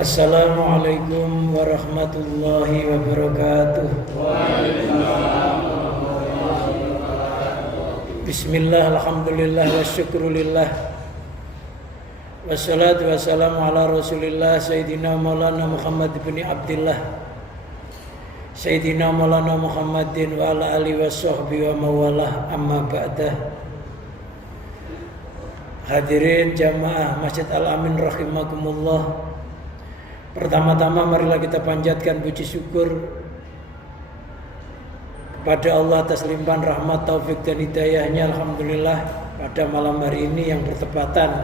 Assalamualaikum warahmatullahi wabarakatuh. Bismillah, alhamdulillah, wa syukrulillah, wassalatu wassalamu ala rasulillah Sayyidina Maulana Muhammad bin Abdillah, Sayyidina Maulana Muhammadin wa ala alihi wa sahbihi wa mawalah, amma ba'dah. Hadirin jamaah Masjid Al-Amin rahimakumullah. Pertama-tama marilah kita panjatkan puji syukur kepada Allah atas limpahan rahmat, taufik dan hidayahnya. Alhamdulillah pada malam hari ini yang bertepatan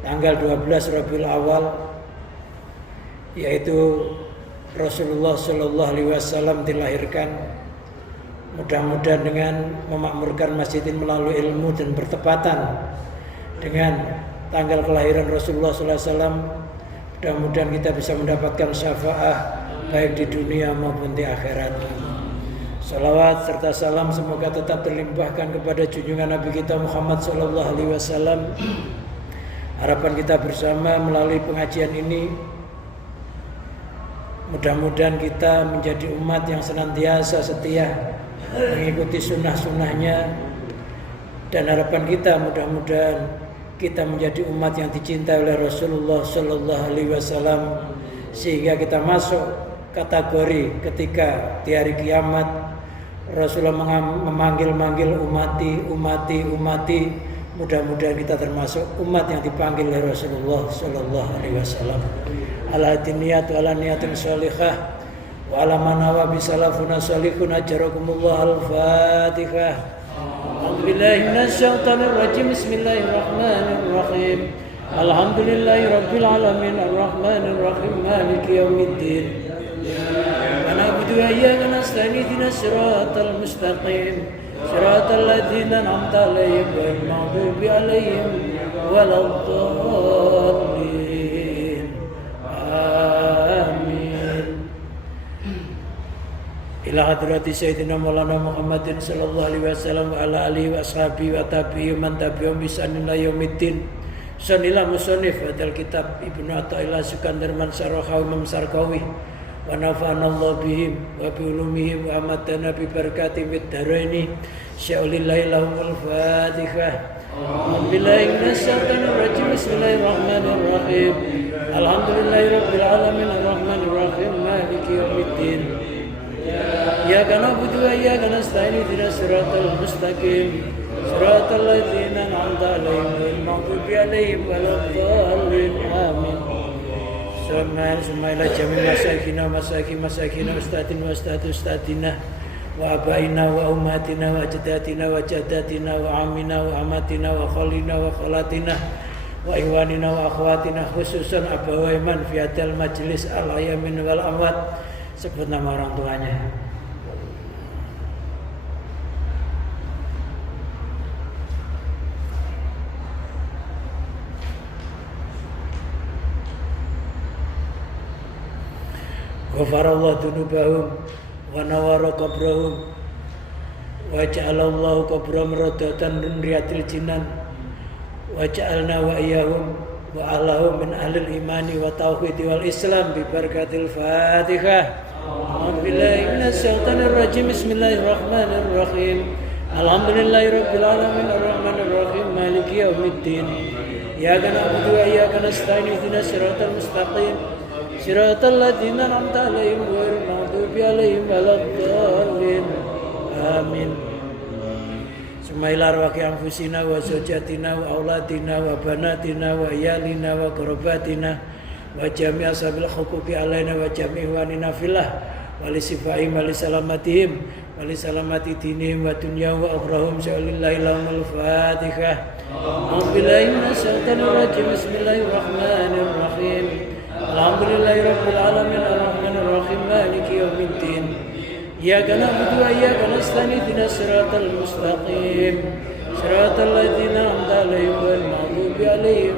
tanggal 12 Rabiul Awal, yaitu Rasulullah Shallallahu Alaihi Wasallam dilahirkan. Mudah-mudahan dengan memakmurkan masjid ini melalui ilmu dan bertepatan dengan tanggal kelahiran Rasulullah Sallallahu Alaihi Wasallam, mudah-mudahan kita bisa mendapatkan syafaat baik di dunia maupun di akhirat. Salawat serta salam semoga tetap terlimpahkan kepada junjungan Nabi kita Muhammad Sallallahu Alaihi Wasallam. Harapan kita bersama melalui pengajian ini, mudah-mudahan kita menjadi umat yang senantiasa setia mengikuti sunnah-sunnahnya, dan harapan kita mudah-mudahan kita menjadi umat yang dicintai oleh Rasulullah Sallallahu Alaihi Wasallam, sehingga kita masuk kategori ketika di hari kiamat Rasulullah memanggil-manggil umati, umati, umati. Mudah-mudahan kita termasuk umat yang dipanggil oleh Rasulullah Sallallahu Alaihi Wasallam. Ala diniyat wa ala niyatin sholihah wa ala manawa bisalafuna sholihun ajarakumullah. Al-Fatihah. A'udzubillahi minasyaitonir rajim. Bismillahirrahmanirrahim. Alhamdulillahi rabbil alamin arrahmanir rahim maliki yaumiddin. Wa na'budu wa iyyaka nasta'in ihdinas siratal mustaqim siratal ladzina an'amta 'alaihim ghairil maghdubi 'alaihim waladdallin. Amin. Ila hadrati Sayyidina Maulana Muhammadin sallallahu alaihi wasallam wa ala alihi wa ashabihi wa tabi'i man tabi'um bi ihsanin ila yaumiddin. Sanillah musannif hadal kitab Ibnu Athaillah Sukandarman Sarhawi Imam Sarkawi wa nafa'ana Allah bihim wa bi ulumihim wa amatana bi barakatihim fid dharaini. Sya'ulillahi lahumul Fatihah. Billahi minasyaitonir rajim. Bismillahirrahmanirrahim. Alhamdulillahirabbil alamin arrahmanir rahim maliki yaumiddin. Iyyaka na'budu wa iyyaka nasta'in ihdinas siratal mustaqim siratal ladzina an'amta 'alaihim ghairil maghdubi 'alaihim waladdallin. Amin. Summa ila jami' masakin ustadina wa ustadina wa abaina wa ummatina wa ajdatina wa jaddatina wa amina wa amatina wa khalina wa khalatina wa iwanina wa akhwatina, khususan abawai man fi hadal majlis al-ayamin wal amwat. Sebut nama orang tuanya. Ghafarallahu dzunubahum wa nawara qabrahum wa ja'alallahu qabrahum radatan min riyatil jinan wa ja'alna wa iyyahum wa ahlahum min ahlil imani wa tauhid wal islam bi barakatil Fatihah. A'udzubillahi minasyaitonir rajim. Bismillahirrahmanirrahim. Alhamdulillahirabbil alamin arrahmanir rahim maliki yaumiddin. Iyyaka na'budu wa iyyaka nasta'in ihdinas siratal mustaqim siratal ladzina an'amta 'alaihim ghairil maghdubi 'alaihim waladdallin. Amin. Sumailar waqi anfusina wa zawjatina wa auladina wa banatina wa iyalina wa qarabatina wa jami' ashabil huquqi alaina wa jami' wanina fillah wa li sifaihim wa li salamatihim wa li salamati dinihim wa dunya wa akhrahum. Sya'ulillahi lahumul Fatihah. A'udzubillahi minasyaitonir rajim. Bismillahirrahmanirrahim. Alhamdulillahi rabbil alamin arrahmanir rahim maliki yaumiddin. Iyyaka na'budu wa iyyaka nasta'in ihdinas siratal mustaqim siratal ladzina an'amta 'alaihim ghairil maghdubi 'alaihim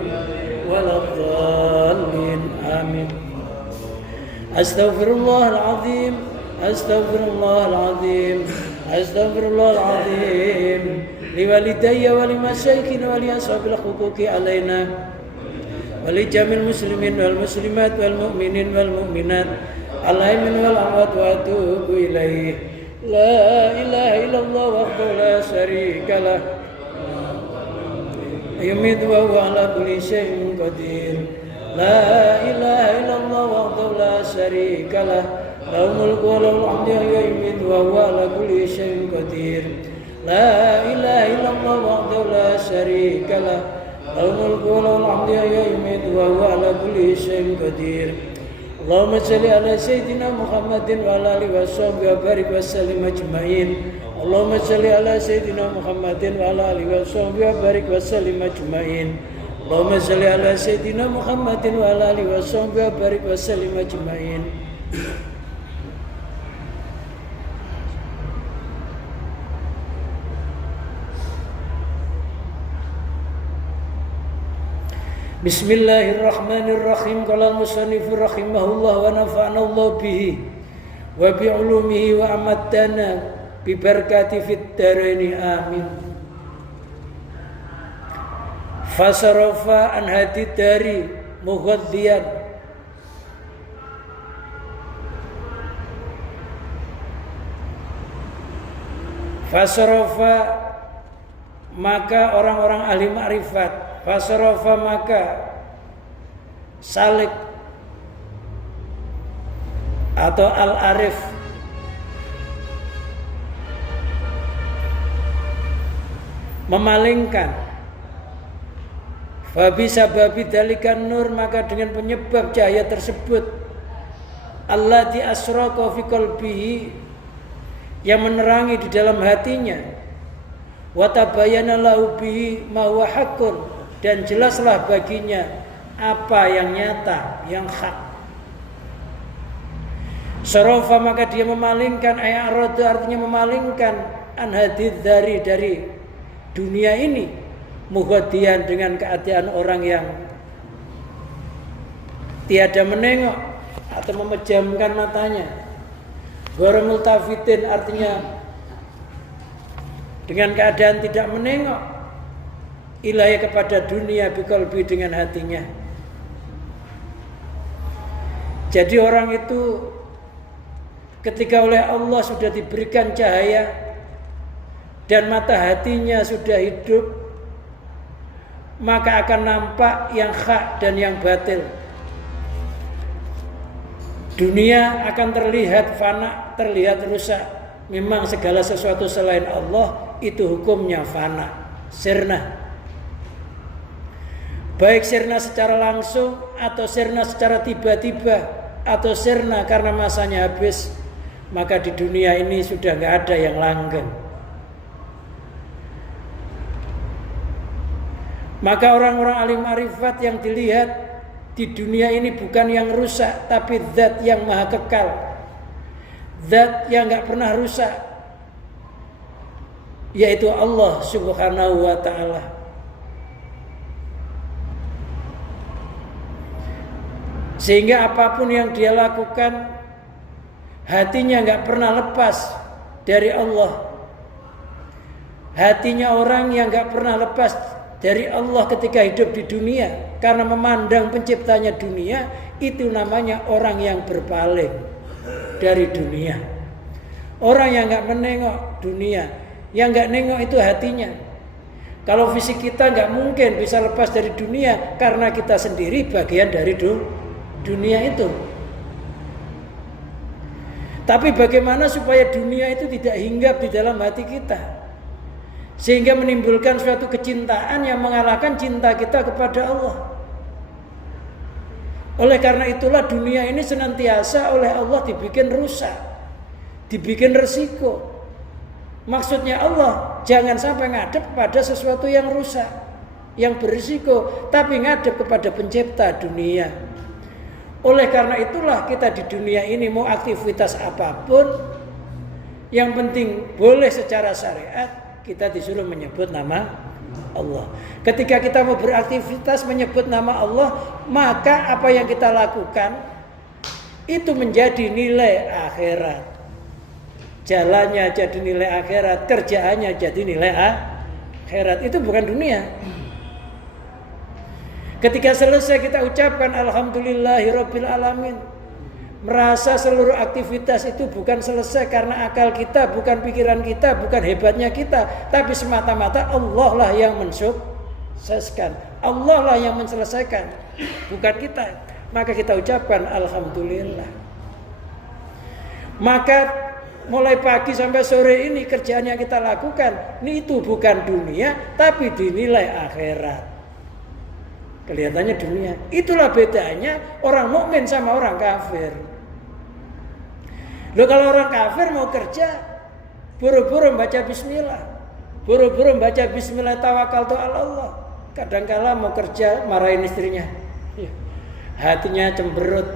waladdallin. Amin. Astaghfirullahal azim. Astaghfirullahal azim. Astaghfirullahal azim. Liwalidayya wa limasyaikhina wa li ashabil huquqi 'alaina ولجميع المسلمين والمسلمات والمؤمنين والمؤمنات الحي والأموات وأتوب إليه. لا إله إلا الله وحده لا شريك له يميت وهو على كل شيء قدير. لا إله إلا الله وحده لا شريك له له الملك وله الحمد يميت وهو على كل شيء قدير. لا إله إلا الله وحده لا شريك له له الملك وله الحمد يميت وهو على كل شيء قدير. اللهم صل على سيدنا محمد وعلى آله وصحبه وبارك وسلم أجمعين. اللهم صل على سيدنا محمد وعلى آله وصحبه وبارك وسلم أجمعين. اللهم صل على سيدنا محمد وعلى آله وصحبه وبارك وسلم أجمعين. Bismillahirrahmanirrahim. Qala al-musannif rahimahullah wa nafa'ana Allah bihi wa bi ulumihi wa amatana bi barakati fid daraini amin. Fasarafa an hadi dari mughaddiyan fasarafa maka orang-orang ahli ma'rifat, fasarafa maka salik atau al-arif memalingkan, fabisa babi dalikan nur maka dengan penyebab cahaya tersebut allati asraqa fi qalbihi yang menerangi di dalam hatinya, wa tabayyana lahu bihi ma huwa haqqun dan jelaslah baginya apa yang nyata, yang hak. Sarafa maka dia memalingkan, ayaradu artinya memalingkan, an hadid dari dunia ini, mughadiyan dengan keadaan orang yang tiada menengok atau memejamkan matanya. Ghairu multafitin artinya dengan keadaan tidak menengok ilahnya kepada dunia biqalbi dengan hatinya. Jadi orang itu ketika oleh Allah sudah diberikan cahaya dan mata hatinya sudah hidup, maka akan nampak yang hak dan yang batil. Dunia akan terlihat fana, terlihat rusak. Memang segala sesuatu selain Allah itu hukumnya fana, sirna. Baik sirna secara langsung atau sirna secara tiba-tiba atau sirna karena masanya habis, maka di dunia ini sudah nggak ada yang langgeng. Maka orang-orang alim arifat yang dilihat di dunia ini bukan yang rusak, tapi zat yang maha kekal, zat yang nggak pernah rusak, yaitu Allah Subhanahu wa ta'ala. Sehingga apapun yang dia lakukan, hatinya nggak pernah lepas dari Allah. Hatinya orang yang nggak pernah lepas dari Allah ketika hidup di dunia, karena memandang penciptanya dunia, itu namanya orang yang berpaling dari dunia. Orang yang nggak menengok dunia, yang nggak nengok itu hatinya. Kalau fisik kita nggak mungkin bisa lepas dari dunia, karena kita sendiri bagian dari dunia itu. Tapi bagaimana supaya dunia itu tidak hinggap di dalam hati kita, sehingga menimbulkan suatu kecintaan yang mengalahkan cinta kita kepada Allah. Oleh karena itulah dunia ini senantiasa oleh Allah dibikin rusak, dibikin resiko. Maksudnya Allah jangan sampai ngadep pada sesuatu yang rusak, yang berisiko, tapi ngadep kepada pencipta dunia. Oleh karena itulah kita di dunia ini mau aktivitas apapun, yang penting boleh secara syariat, kita disuruh menyebut nama Allah. Ketika kita mau beraktivitas menyebut nama Allah, maka apa yang kita lakukan itu menjadi nilai akhirat. Jalannya jadi nilai akhirat, kerjaannya jadi nilai akhirat. Itu bukan dunia. Ketika selesai kita ucapkan alhamdulillahirabbil alamin. Merasa seluruh aktivitas itu bukan selesai karena akal kita, bukan pikiran kita, bukan hebatnya kita, tapi semata-mata Allah lah yang mensukseskan, Allah lah yang menyelesaikan, bukan kita. Maka kita ucapkan alhamdulillah. Maka mulai pagi sampai sore ini kerjaan yang kita lakukan, ini itu bukan dunia, tapi dinilai akhirat. Kelihatannya dunia. Itulah bedanya orang mukmin sama orang kafir. Loh, kalau orang kafir mau kerja, buru-buru baca bismillah, buru-buru baca bismillah tawakkaltu ala Allah. Kadang-kala mau kerja marahin istrinya, hatinya cemberut,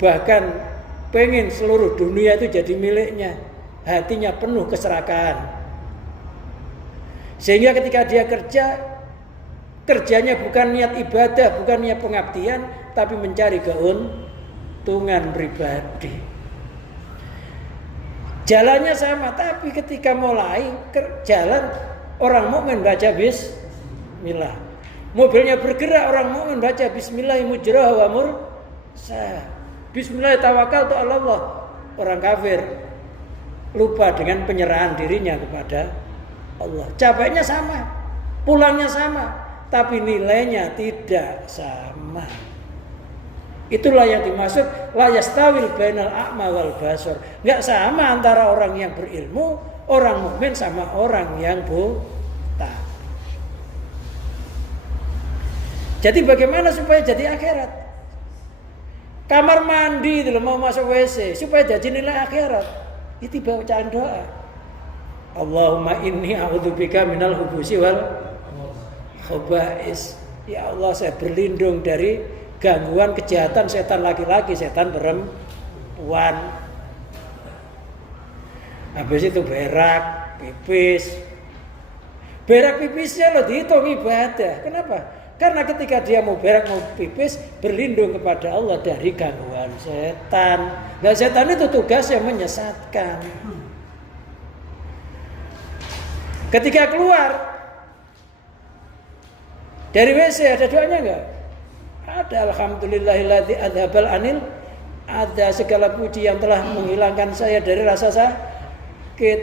bahkan pengen seluruh dunia itu jadi miliknya, hatinya penuh keserakahan. Sehingga ketika dia kerja, kerjanya bukan niat ibadah, bukan niat pengabdian, tapi mencari keuntungan pribadi. Jalannya sama, tapi ketika mulai jalan, orang mukmin baca bismillah. Mobilnya bergerak, orang mukmin baca bismillah mujraha wa mursaha. Bismillah tawakkaltu ala Allah. Orang kafir lupa dengan penyerahan dirinya kepada Allah. Capeknya sama, pulangnya sama, tapi nilainya tidak sama. Itulah yang dimaksud la yastawil bainal a'ma wal basar. Enggak sama antara orang yang berilmu, orang mukmin sama orang yang buta. Jadi bagaimana supaya jadi akhirat? Kamar mandi itu mau masuk WC supaya jadi nilai akhirat. Itu bacaan doa. Allahumma inni a'udzubika minal hubusi wal khaba'is. Ya Allah, saya berlindung dari gangguan kejahatan setan laki-laki, setan perempuan. Habis itu berak, pipis. Berak pipisnya loh dihitung ibadah. Kenapa? Karena ketika dia mau berak, mau pipis, berlindung kepada Allah dari gangguan setan. Nah, setan itu tugasnya menyesatkan. Ketika keluar dari WC ada doanya enggak? Ada. Alhamdulillahilladzi adzhabal anil. Ada segala puji yang telah menghilangkan saya dari rasa sakit.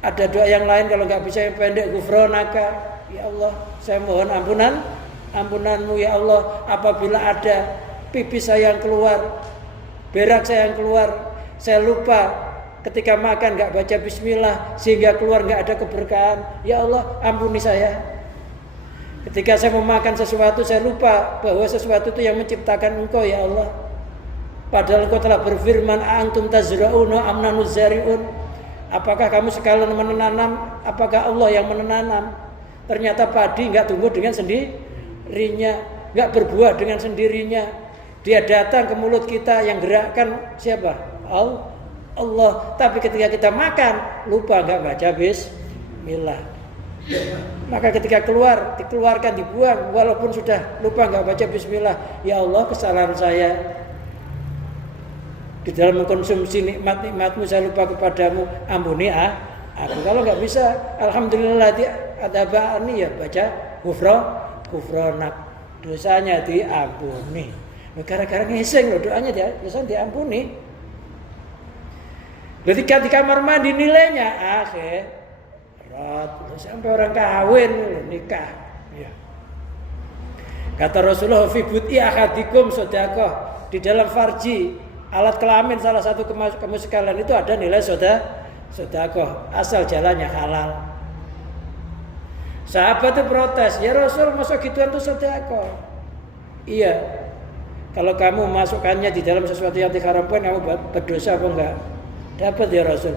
Ada doa yang lain kalau nggak bisa yang pendek, ghufranaka, ya Allah, saya mohon ampunanmu ya Allah. Apabila ada pipis saya yang keluar, berak saya yang keluar, saya lupa ketika makan nggak baca bismillah sehingga keluar nggak ada keberkahan, ya Allah ampuni saya. Ketika saya mau makan sesuatu, saya lupa bahwa sesuatu itu yang menciptakan Engkau ya Allah. Padahal Engkau telah berfirman, antum tazra'una am nahnu zari'un. Apakah kamu sekalian menanam? Apakah Allah yang menanam? Ternyata padi enggak tumbuh dengan sendirinya, enggak berbuah dengan sendirinya. Dia datang ke mulut kita, yang gerakkan siapa? Allah. Tapi ketika kita makan, lupa enggak baca bismillah. Maka ketika keluar, dikeluarkan, dibuang, walaupun sudah lupa nggak baca bismillah, ya Allah kesalahan saya di dalam mengkonsumsi nikmat-nikmatmu, saya lupa kepadamu, ampuni aku. Kalau nggak bisa, alhamdulillah ada ba'ani, ya baca ghufranak, dosanya diampuni. Gara-gara ngising loh doanya dosanya diampuni. Ketika di kamar mandi nilainya akhir. Sampai orang kawin nikah ya. Kata Rasulullah fi buti ahadikum sedekah, di dalam farji alat kelamin salah satu kamu sekalian itu ada nilai sedekah asal jalannya halal. Sahabat itu protes, ya Rasul masa gituan itu sedekah? Iya, kalau kamu masukkannya di dalam sesuatu yang diharamkan kamu berdosa apa enggak? Dapat ya Rasul.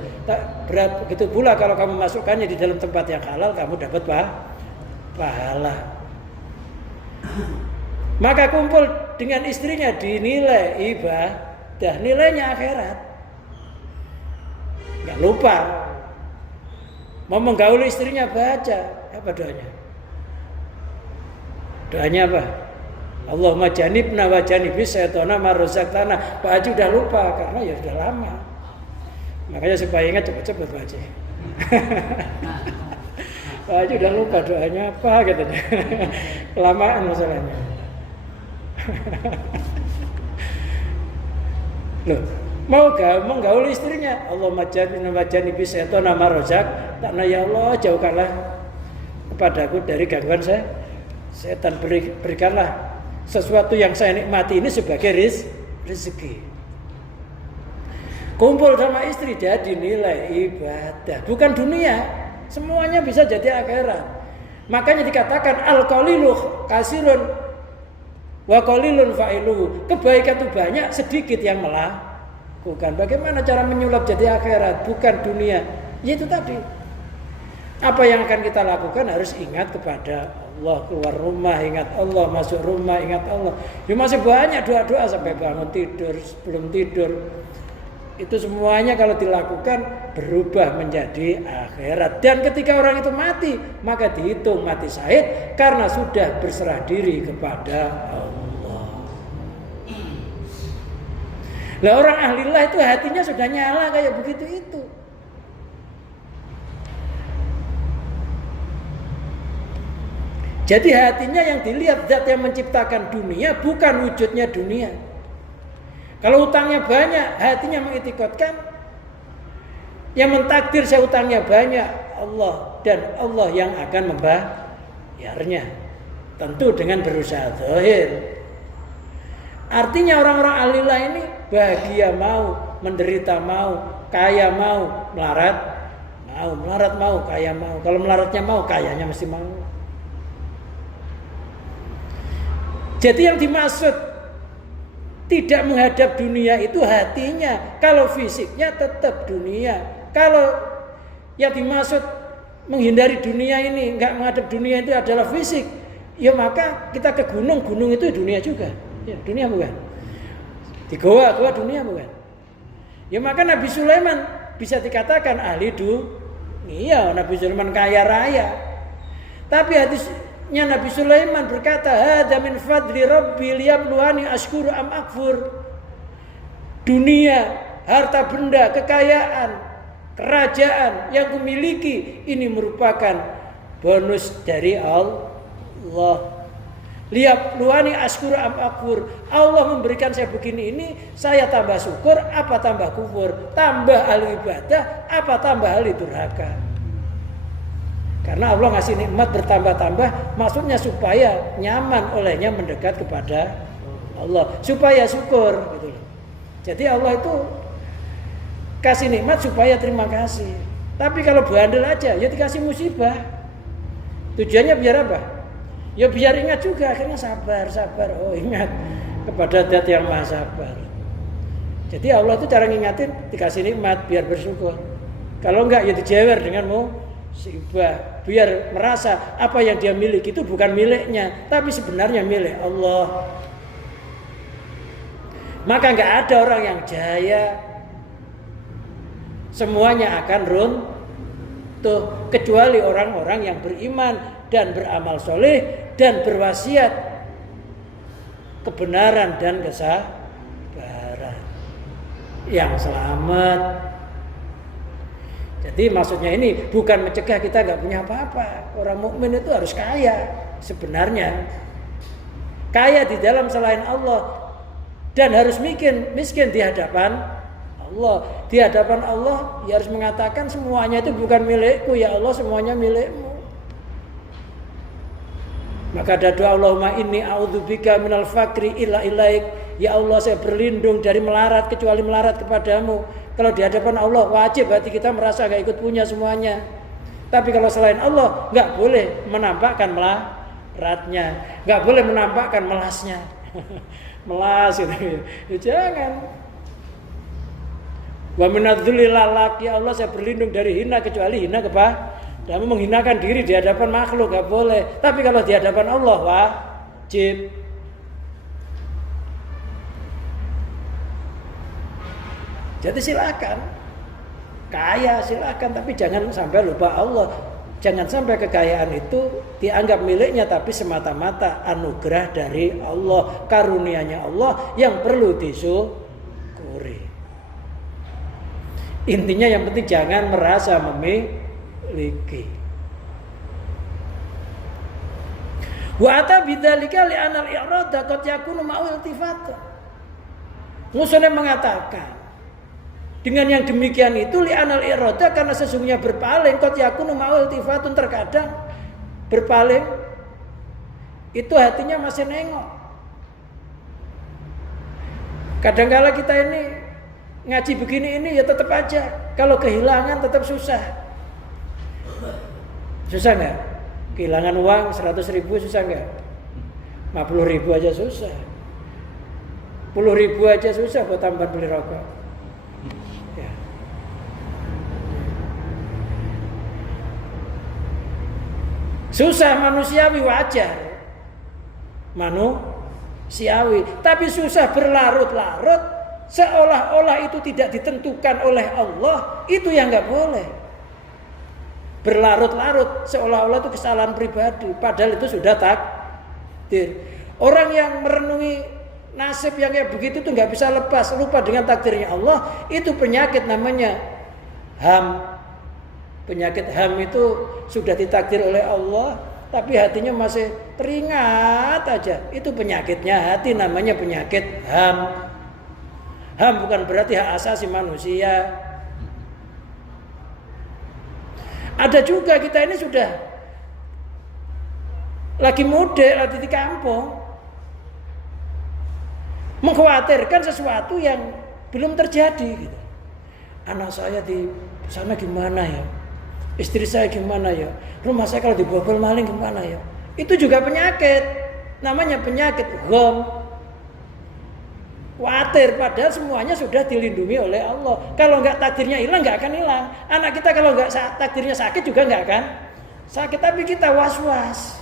Begitu pula kalau kamu masukkannya di dalam tempat yang halal, kamu dapat pahala. Maka kumpul dengan istrinya dinilai ibadah, nilainya akhirat. Gak lupa. Mau menggauli istrinya baca apa doanya? Doanya apa? Allahumma janibna wa janibis syaitana ma razaqtana. Pak Haji udah lupa karena ya sudah lama. Makanya supaya ingat cepat-cepat baca. Pak Haji udah lupa doanya apa katanya. Kelamaan masalahnya. Loh, mau menggauli istrinya, Allah majani biseto nama rozak, takna ya Allah jauhkanlah kepadaku dari gangguan setan, berikanlah sesuatu yang saya nikmati ini sebagai rezeki. Kumpul sama istri jadi nilai ibadah, bukan dunia. Semuanya bisa jadi akhirat. Makanya dikatakan al-qalilu kasirun wa qalilun fa'iluhu. Kebaikan itu banyak, sedikit yang melakukan. Bagaimana cara menyulap jadi akhirat, bukan dunia. Ya itu tadi. Apa yang akan kita lakukan harus ingat kepada Allah. Keluar rumah ingat Allah, masuk rumah ingat Allah. Ya masih banyak doa-doa sampai bangun tidur, sebelum tidur. Itu semuanya kalau dilakukan berubah menjadi akhirat. Dan ketika orang itu mati, maka dihitung mati syahid karena sudah berserah diri kepada Allah. Lah orang ahlillah itu hatinya sudah nyala kayak begitu itu. Jadi hatinya yang dilihat zat yang menciptakan dunia, bukan wujudnya dunia. Kalau utangnya banyak, hatinya mengitikadkan yang mentakdir saya utangnya banyak Allah, dan Allah yang akan membayarnya. Tentu dengan berusaha zahir. Artinya orang-orang alillah ini bahagia mau, menderita mau, kaya mau, melarat mau, kaya mau. Kalau melaratnya mau, kayanya mesti mau. Jadi yang dimaksud tidak menghadap dunia itu hatinya. Kalau fisiknya tetap dunia. Kalau yang dimaksud menghindari dunia ini, enggak menghadap dunia itu adalah fisik, ya maka kita ke gunung itu dunia juga. Ya, dunia bukan. Di goa dunia bukan. Ya maka Nabi Sulaiman bisa dikatakan ahli dunia. Nabi Sulaiman kaya raya. Tapi hadisnya Nabi Sulaiman berkata, "Hadza min fadli rabbi liyabluwani ashkuru am akfur." Dunia, harta benda, kekayaan, kerajaan yang kumiliki ini merupakan bonus dari Allah. Liyabluwani ashkuru am akfur. Allah memberikan saya begini ini, saya tambah syukur apa tambah kufur, tambah ahli ibadah apa tambah ahli durhaka. Karena Allah ngasih nikmat bertambah-tambah, maksudnya supaya nyaman olehnya mendekat kepada Allah, supaya syukur gitu. Jadi Allah itu kasih nikmat supaya terima kasih. Tapi kalau bandel aja, ya dikasih musibah. Tujuannya biar apa? Ya biar ingat juga, akhirnya sabar. Oh ingat kepada Zat yang Maha Sabar. Jadi Allah itu cara ngingatin, dikasih nikmat biar bersyukur. Kalau enggak ya dijewer dengan musibah, biar merasa apa yang dia miliki itu bukan miliknya, tapi sebenarnya milik Allah. Maka enggak ada orang yang jaya, semuanya akan runtuh kecuali orang-orang yang beriman dan beramal soleh dan berwasiat kebenaran dan kesabaran yang selamat. Jadi maksudnya ini bukan mencegah kita nggak punya apa-apa. Orang mukmin itu harus kaya sebenarnya, kaya di dalam selain Allah, dan harus miskin di hadapan Allah. Di hadapan Allah ya harus mengatakan semuanya itu bukan milikku ya Allah, semuanya milikmu. Maka ada doa, Allahumma inni a'udzubika minal fakri illa ilaik. Ya Allah, saya berlindung dari melarat kecuali melarat kepadamu. Kalau di hadapan Allah wajib hati kita merasa gak ikut punya semuanya. Tapi kalau selain Allah gak boleh menampakkan melaratnya, gak boleh menampakkan melasnya. Melas gitu. Ya, jangan. Wa minadzulli lalak, ya Allah saya berlindung dari hina kecuali hina dan menghinakan diri di hadapan makhluk gak boleh. Tapi kalau di hadapan Allah wajib. Jadi silakan kaya, silakan, tapi jangan sampai lupa Allah. Jangan sampai kekayaan itu dianggap miliknya, tapi semata-mata anugerah dari Allah, karunia-Nya Allah yang perlu disyukuri. Intinya yang penting jangan merasa memiliki. Wa ata bidzalika li anal i'rada qad yakunu ma'ul iltifat. Musonef mengatakan dengan yang demikian itu li anal i'rada karena sesungguhnya berpaling qad yakunu ma'ul iltifatun, terkadang berpaling itu hatinya masih nengok. Kadang-kala kita ini ngaji begini ini ya tetap aja kalau kehilangan tetap susah. Susah nggak? Kehilangan uang 100.000 susah nggak? 50.000 aja susah. 10.000 aja susah buat tambah beli rokok. Ya. Susah manusiawi wajar. Manusiawi. Tapi susah berlarut-larut seolah-olah itu tidak ditentukan oleh Allah, itu yang nggak boleh. Berlarut-larut seolah-olah itu kesalahan pribadi, padahal itu sudah takdir. Orang yang merenungi nasib yang kayak begitu tuh nggak bisa lepas, lupa dengan takdirnya Allah. Itu penyakit namanya ham. Penyakit ham itu sudah ditakdir oleh Allah, tapi hatinya masih teringat aja. Itu penyakitnya hati, namanya penyakit ham. Ham bukan berarti hak asasi manusia. Ada juga kita ini sudah lagi muda, lagi di kampung, mengkhawatirkan sesuatu yang belum terjadi gitu. Anak saya di sana gimana ya? Istri saya gimana ya? Rumah saya kalau dibobol maling gimana ya? Itu juga penyakit. Namanya penyakit gham. Khawatir, padahal semuanya sudah dilindungi oleh Allah. Kalau nggak takdirnya hilang, nggak akan hilang. Anak kita kalau nggak takdirnya sakit juga nggak akan sakit, tapi kita was-was.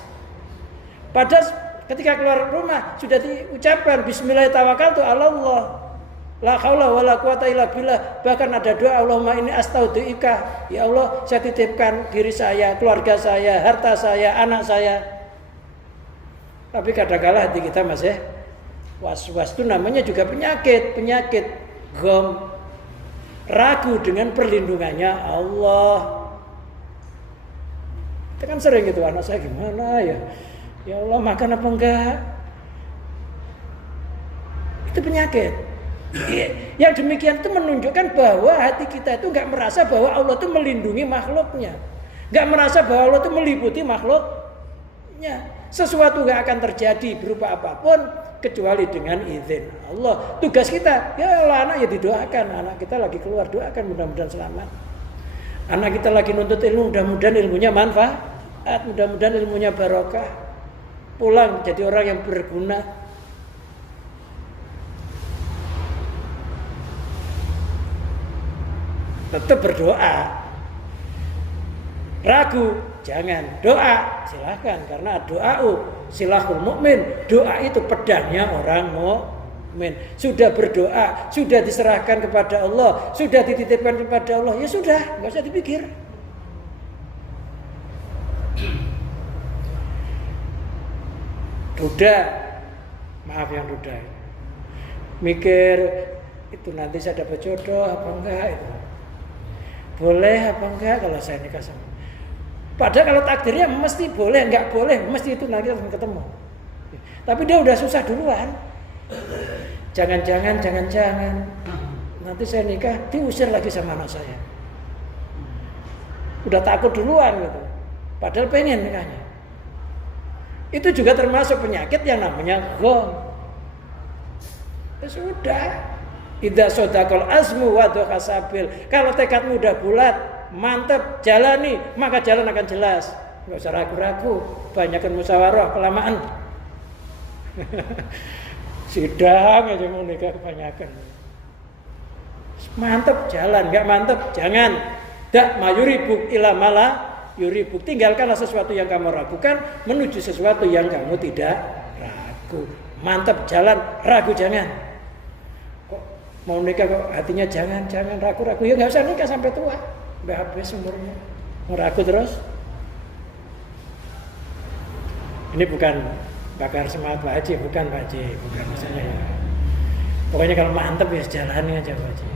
Padahal ketika keluar rumah sudah diucapkan Bismillahirrahmanirrahim. La haula wala quwata illa billah. Bahkan ada doa, Allahumma inni astaudiika. Ya Allah, saya titipkan diri saya, keluarga saya, harta saya, anak saya. Tapi kadang-kala hati kita masih was-was. Itu namanya juga penyakit gham. Ragu dengan perlindungannya Allah. Itu kan sering gitu, anak saya gimana ya? Ya Allah, makan apa enggak? Itu penyakit. Yang demikian itu menunjukkan bahwa hati kita itu enggak merasa bahwa Allah itu melindungi makhluknya. Enggak merasa bahwa Allah itu meliputi makhluknya. Sesuatu enggak akan terjadi berupa apapun kecuali dengan izin Allah. Tugas kita, ya Allah, anak ya didoakan. Anak kita lagi keluar, doakan mudah-mudahan selamat. Anak kita lagi nuntut ilmu, mudah-mudahan ilmunya manfaat, mudah-mudahan ilmunya barokah. Pulang jadi orang yang berguna. Tetap berdoa. Ragu, jangan. Doa, silahkan. Karena doa silahul mukmin. Doa itu pedangnya orang mukmin. Sudah berdoa, sudah diserahkan kepada Allah, sudah dititipkan kepada Allah, ya sudah, nggak usah dipikir. Duda, maaf yang duda, mikir itu nanti saya dapat jodoh apa enggak itu. Boleh apa enggak kalau saya nikah sama. Padahal kalau takdirnya mesti boleh, enggak boleh, mesti itu nanti harus ketemu. Tapi dia udah susah duluan. Jangan-jangan nanti saya nikah diusir lagi sama anak saya. Udah takut duluan gitu. Padahal pengen nikahnya. Itu juga termasuk penyakit yang namanya gham. Ya sudah. Idza sadaqal azmu wa dokasabil. Kalau tekadmu udah bulat, mantap, jalani, maka jalan akan jelas. Enggak usah ragu-ragu, banyakkan musyawarah, kelamaan. Sidang aja mau nikah kebanyakan. Mantap jalan, enggak mantap jangan. Dak mayuribuk ila mala yuribuk. Tinggalkanlah sesuatu yang kamu ragukan menuju sesuatu yang kamu tidak ragu. Mantap jalan, ragu jangan. Mau nikah kok hatinya jangan ragu-ragu, ya nggak usah nikah sampai tua, nggak habis umurnya, mau ragu terus. Ini bukan bakar semangat Pak Haji, bukan Pak Haji, bukan maksudnya ya. Pokoknya kalau mantep ya jalani aja Pak Haji.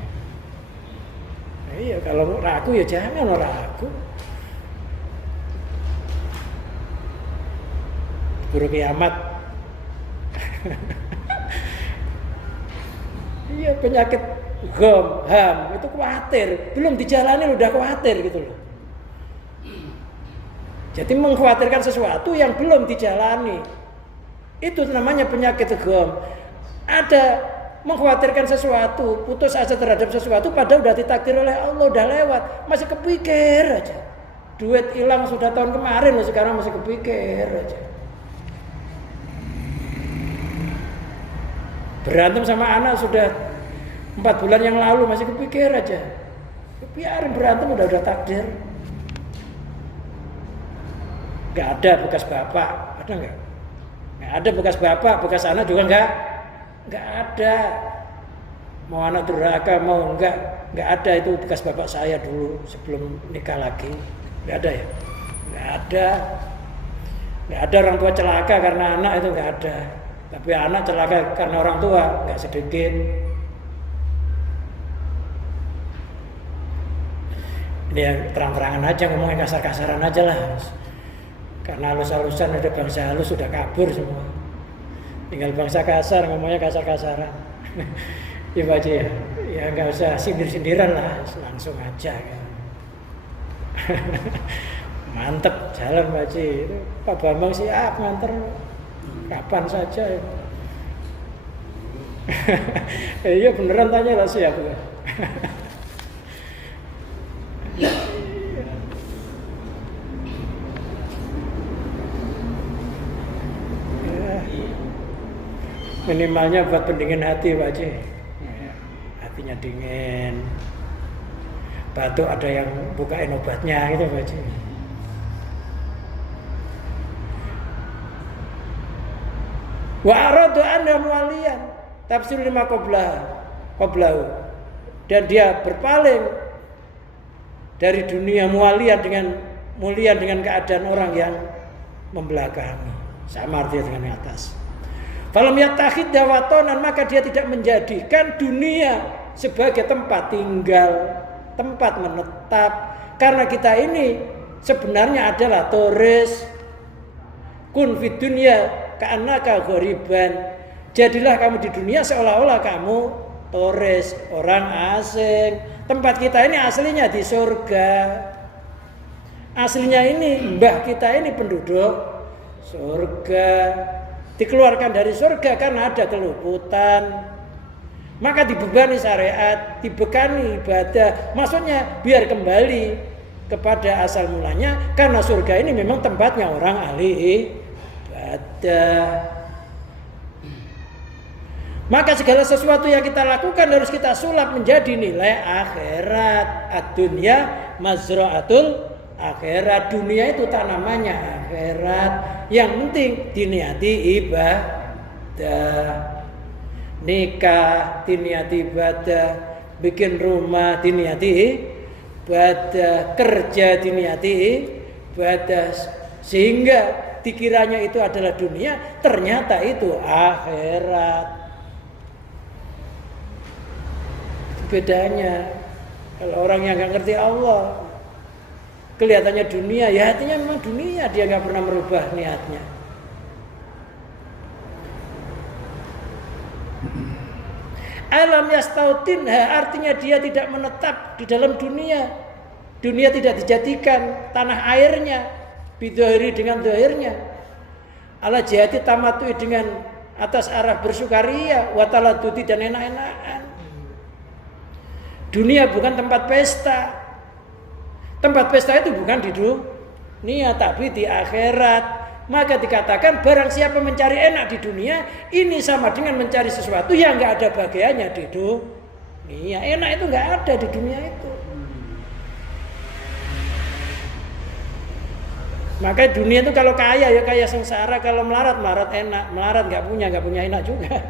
Nah, iya kalau ragu ya jangan ragu. keburu kiamat. Iya, penyakit gom, ham itu khawatir, belum dijalani udah khawatir gitu loh. Jadi mengkhawatirkan sesuatu yang belum dijalani, itu namanya penyakit gom. Ada mengkhawatirkan sesuatu, putus asa terhadap sesuatu, padahal udah ditakdir oleh Allah, udah lewat, masih kepikir aja. Duit hilang sudah tahun kemarin, sekarang masih kepikir aja. Berantem sama anak sudah 4 bulan yang lalu masih kepikir aja. Biarin berantem, udah takdir. Gak ada bekas bapak, ada nggak? Nggak ada bekas bapak, bekas anak juga nggak ada. Mau anak durhaka mau nggak ada, itu bekas bapak saya dulu sebelum nikah lagi. Nggak ada ya? Nggak ada orang tua celaka karena anak, itu nggak ada. Tapi anak celaka karena orang tua nggak sedikit. Ini yang terang-terangan aja, ngomongin kasar-kasaran aja lah. Karena halus-halusan ada bangsa halus sudah kabur semua. Tinggal bangsa kasar ngomongnya kasar-kasaran. Ya Pak Haji ya, ya nggak usah sindir-sindiran lah, langsung aja. Kan. Mantep jalan Pak Haji. Pak Bambang siap nganter kapan saja. Iya beneran tanya lah siap. Minimalnya buat pendingin hati Pak Haji. Hatinya dingin. Batuk ada yang bukain obatnya gitu Pak Haji. Wa aradu anna mualian tafsir 5 qablahu. Dan dia berpaling dari dunia mualian dengan keadaan orang yang membelakangi. Sama artinya dengan atas. Falam yattakhid dawatonan, maka dia tidak menjadikan dunia sebagai tempat tinggal, tempat menetap. Karena kita ini sebenarnya adalah turis. Kun fid dunya ka'annaka ghoriban. Jadilah kamu di dunia seolah-olah kamu turis, orang asing. Tempat kita ini aslinya di surga. Aslinya ini mbah kita ini penduduk surga. Dikeluarkan dari surga karena ada keluputan. Maka dibebani syariat, dibekani ibadah. Maksudnya biar kembali kepada asal mulanya. Karena surga ini memang tempatnya orang ahli ibadah. Maka segala sesuatu yang kita lakukan harus kita sulap menjadi nilai akhirat. Ad-dunya mazra'atul akhirat. Dunia itu tanamannya akhirat. Yang penting diniati ibadah. Nikah diniati ibadah, bikin rumah diniati ibadah, kerja diniati ibadah, sehingga dikiranya itu adalah dunia, ternyata itu akhirat. Itu bedanya. Kalau orang yang nggak ngerti Allah, kelihatannya dunia, ya hatinya memang dunia, dia nggak pernah merubah niatnya. Alam yastautinha, artinya dia tidak menetap di dalam dunia. Dunia tidak dijadikan tanah airnya, bidohiri dengan dohirnya. Ala jihati tamatui dengan atas arah bersukaria, wataladuti dan enak-enakan. Dunia bukan tempat pesta. Tempat pesta itu bukan di dunia, tapi di akhirat. Maka dikatakan barang siapa mencari enak di dunia, ini sama dengan mencari sesuatu yang nggak ada bagiannya di dunia. Enak itu nggak ada di dunia itu. Maka dunia itu kalau kaya ya kaya sengsara, kalau melarat enak, melarat nggak punya enak juga.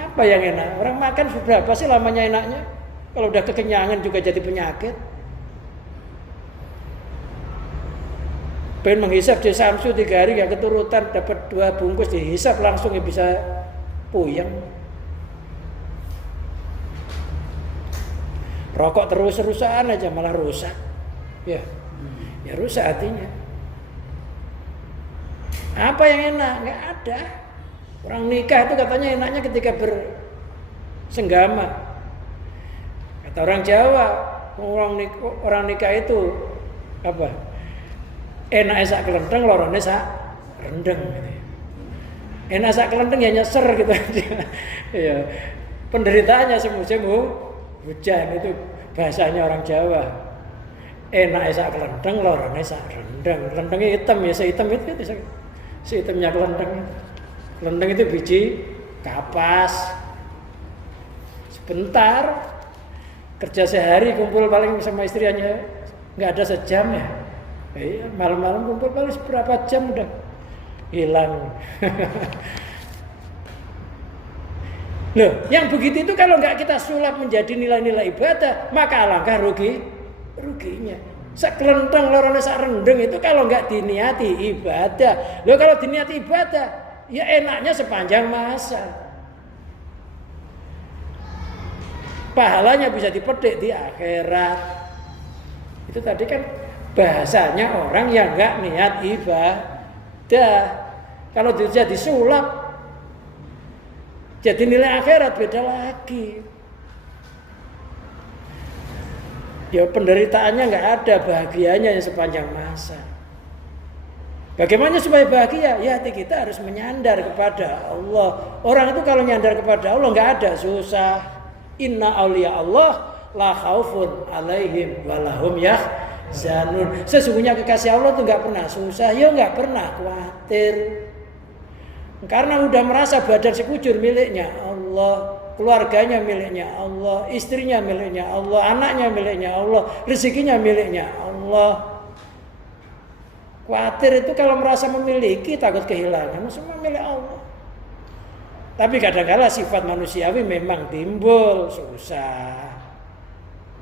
Apa yang enak? Orang makan berapa sih lamanya enaknya? Kalau udah kekenyangan juga jadi penyakit. Pengen menghisap di Samsu 3 hari gak keturutan, dapat 2 bungkus dihisap langsung ya bisa puyeng. Rokok terus-terusan aja malah rusak. Ya rusak hatinya. Apa yang enak? Nggak ada. Orang nikah itu katanya enaknya ketika bersenggama. Kata orang Jawa, orang nikah itu apa? Enak sak kelenteng, lorone sak rendeng. Enak sak kelenteng ya nyeser gitu aja. Ya. Penderitaannya semusim hujan, itu bahasanya orang Jawa. Enak sak kelenteng, lorone sak rendeng. Kelentengnya hitam ya, sehitam itu sehitamnya kelenteng. Kelenteng itu biji kapas. Sebentar kerja sehari kumpul paling sama istrinya nggak ada sejam ya. Malam-malam kumpul paling berapa jam udah hilang. Loh, yang begitu itu kalau nggak kita sulap menjadi nilai-nilai ibadah, maka alangkah ruginya. Sekelenteng lorone sak rendeng itu kalau nggak diniati ibadah. Loh, kalau diniati ibadah, ya enaknya sepanjang masa. Pahalanya bisa dipetik di akhirat. Itu tadi kan bahasanya orang yang nggak niat ibadah. Kalau dia disulap jadi nilai akhirat beda lagi. Ya penderitaannya nggak ada, bahagianya yang sepanjang masa. Bagaimana supaya bahagia? Ya hati kita harus menyandar kepada Allah. Orang itu kalau nyandar kepada Allah nggak ada susah. Inna auliya Allah la khaufun alaihim walahum yahzanun. Sesungguhnya kekasih Allah itu nggak pernah susah, ya nggak pernah khawatir. Karena udah merasa badan sekujur miliknya Allah, keluarganya miliknya Allah, istrinya miliknya Allah, anaknya miliknya Allah, rezekinya miliknya Allah. Khawatir itu kalau merasa memiliki, takut kehilangan, semua milik Allah. Tapi kadang-kala sifat manusiawi memang timbul susah.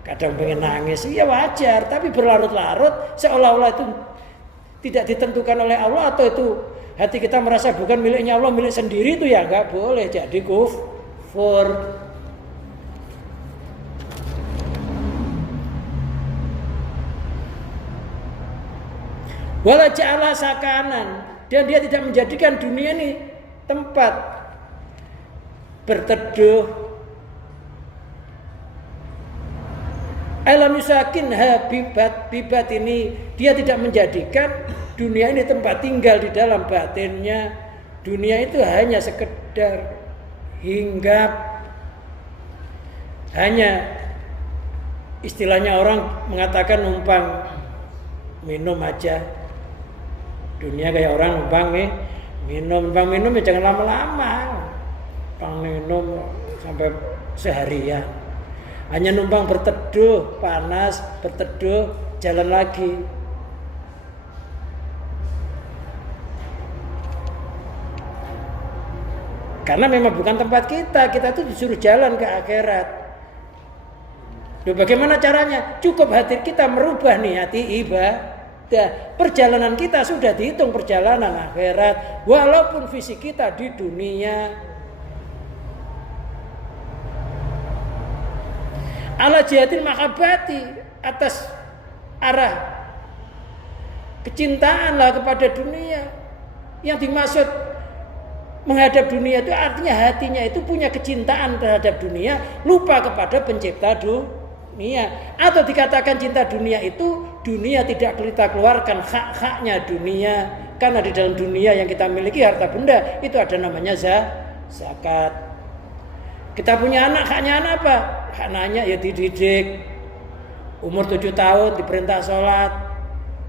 Kadang pengen nangis, ya wajar, tapi berlarut-larut seolah-olah itu tidak ditentukan oleh Allah, atau itu hati kita merasa bukan miliknya Allah, milik sendiri, itu ya nggak boleh jadi kufur. Wala ja'ala sakanan, dan dia tidak menjadikan dunia ini tempat berteduh. Alam yusakin bibat ini, dia tidak menjadikan dunia ini tempat tinggal di dalam batinnya. Dunia itu hanya sekedar hinggap, hanya istilahnya orang mengatakan numpang minum aja. Dunia kayak orang numpang minum ya jangan lama-lama. Numpang minum sampai seharian. Hanya numpang berteduh, panas, berteduh, jalan lagi. Karena memang bukan tempat kita tuh disuruh jalan ke akhirat. Loh, bagaimana caranya? Cukup hati kita merubah hati ibadah. Perjalanan kita sudah dihitung perjalanan akhirat, walaupun fisik kita di dunia. Ala jihatil mahabbati, atas arah kecintaanlah kepada dunia. Yang dimaksud menghadap dunia itu artinya hatinya itu punya kecintaan terhadap dunia, lupa kepada pencipta dunia. Atau dikatakan cinta dunia itu dunia tidak kita keluarkan hak-haknya dunia, karena di dalam dunia yang kita miliki harta benda itu ada namanya zakat. Kita punya anak, haknya anak apa? Haknya ya dididik. Umur 7 tahun diperintah sholat,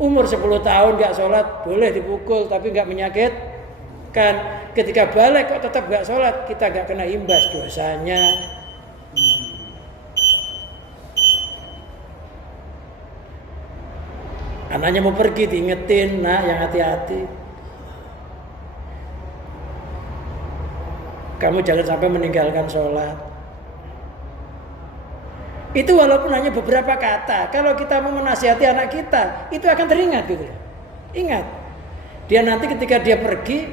umur 10 tahun gak sholat boleh dipukul tapi gak menyakitkan. Ketika balik kok tetap gak sholat, kita gak kena imbas dosanya. Anaknya mau pergi diingetin, nak yang hati-hati. Kamu jangan sampai meninggalkan sholat. Itu walaupun hanya beberapa kata, kalau kita mau menasihati anak kita, itu akan teringat gitu. Ingat, dia nanti ketika dia pergi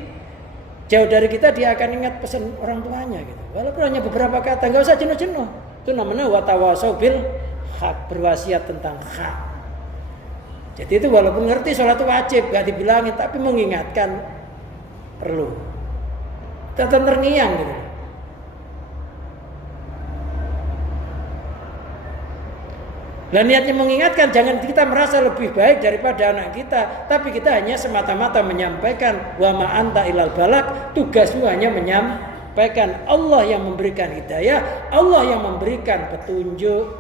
jauh dari kita, dia akan ingat pesan orang tuanya gitu. Walaupun hanya beberapa kata, nggak usah jenuh-jenuh. Itu namanya watawasau bil hak, berwasiat tentang hak. Jadi itu walaupun ngerti sholat itu wajib, gak dibilangin, tapi mengingatkan perlu. Tetap terngiang gitu. Dan niatnya mengingatkan, jangan kita merasa lebih baik daripada anak kita, tapi kita hanya semata-mata menyampaikan wa ma anta ilal balak, tugasmu hanya menyampaikan. Allah yang memberikan hidayah, Allah yang memberikan petunjuk.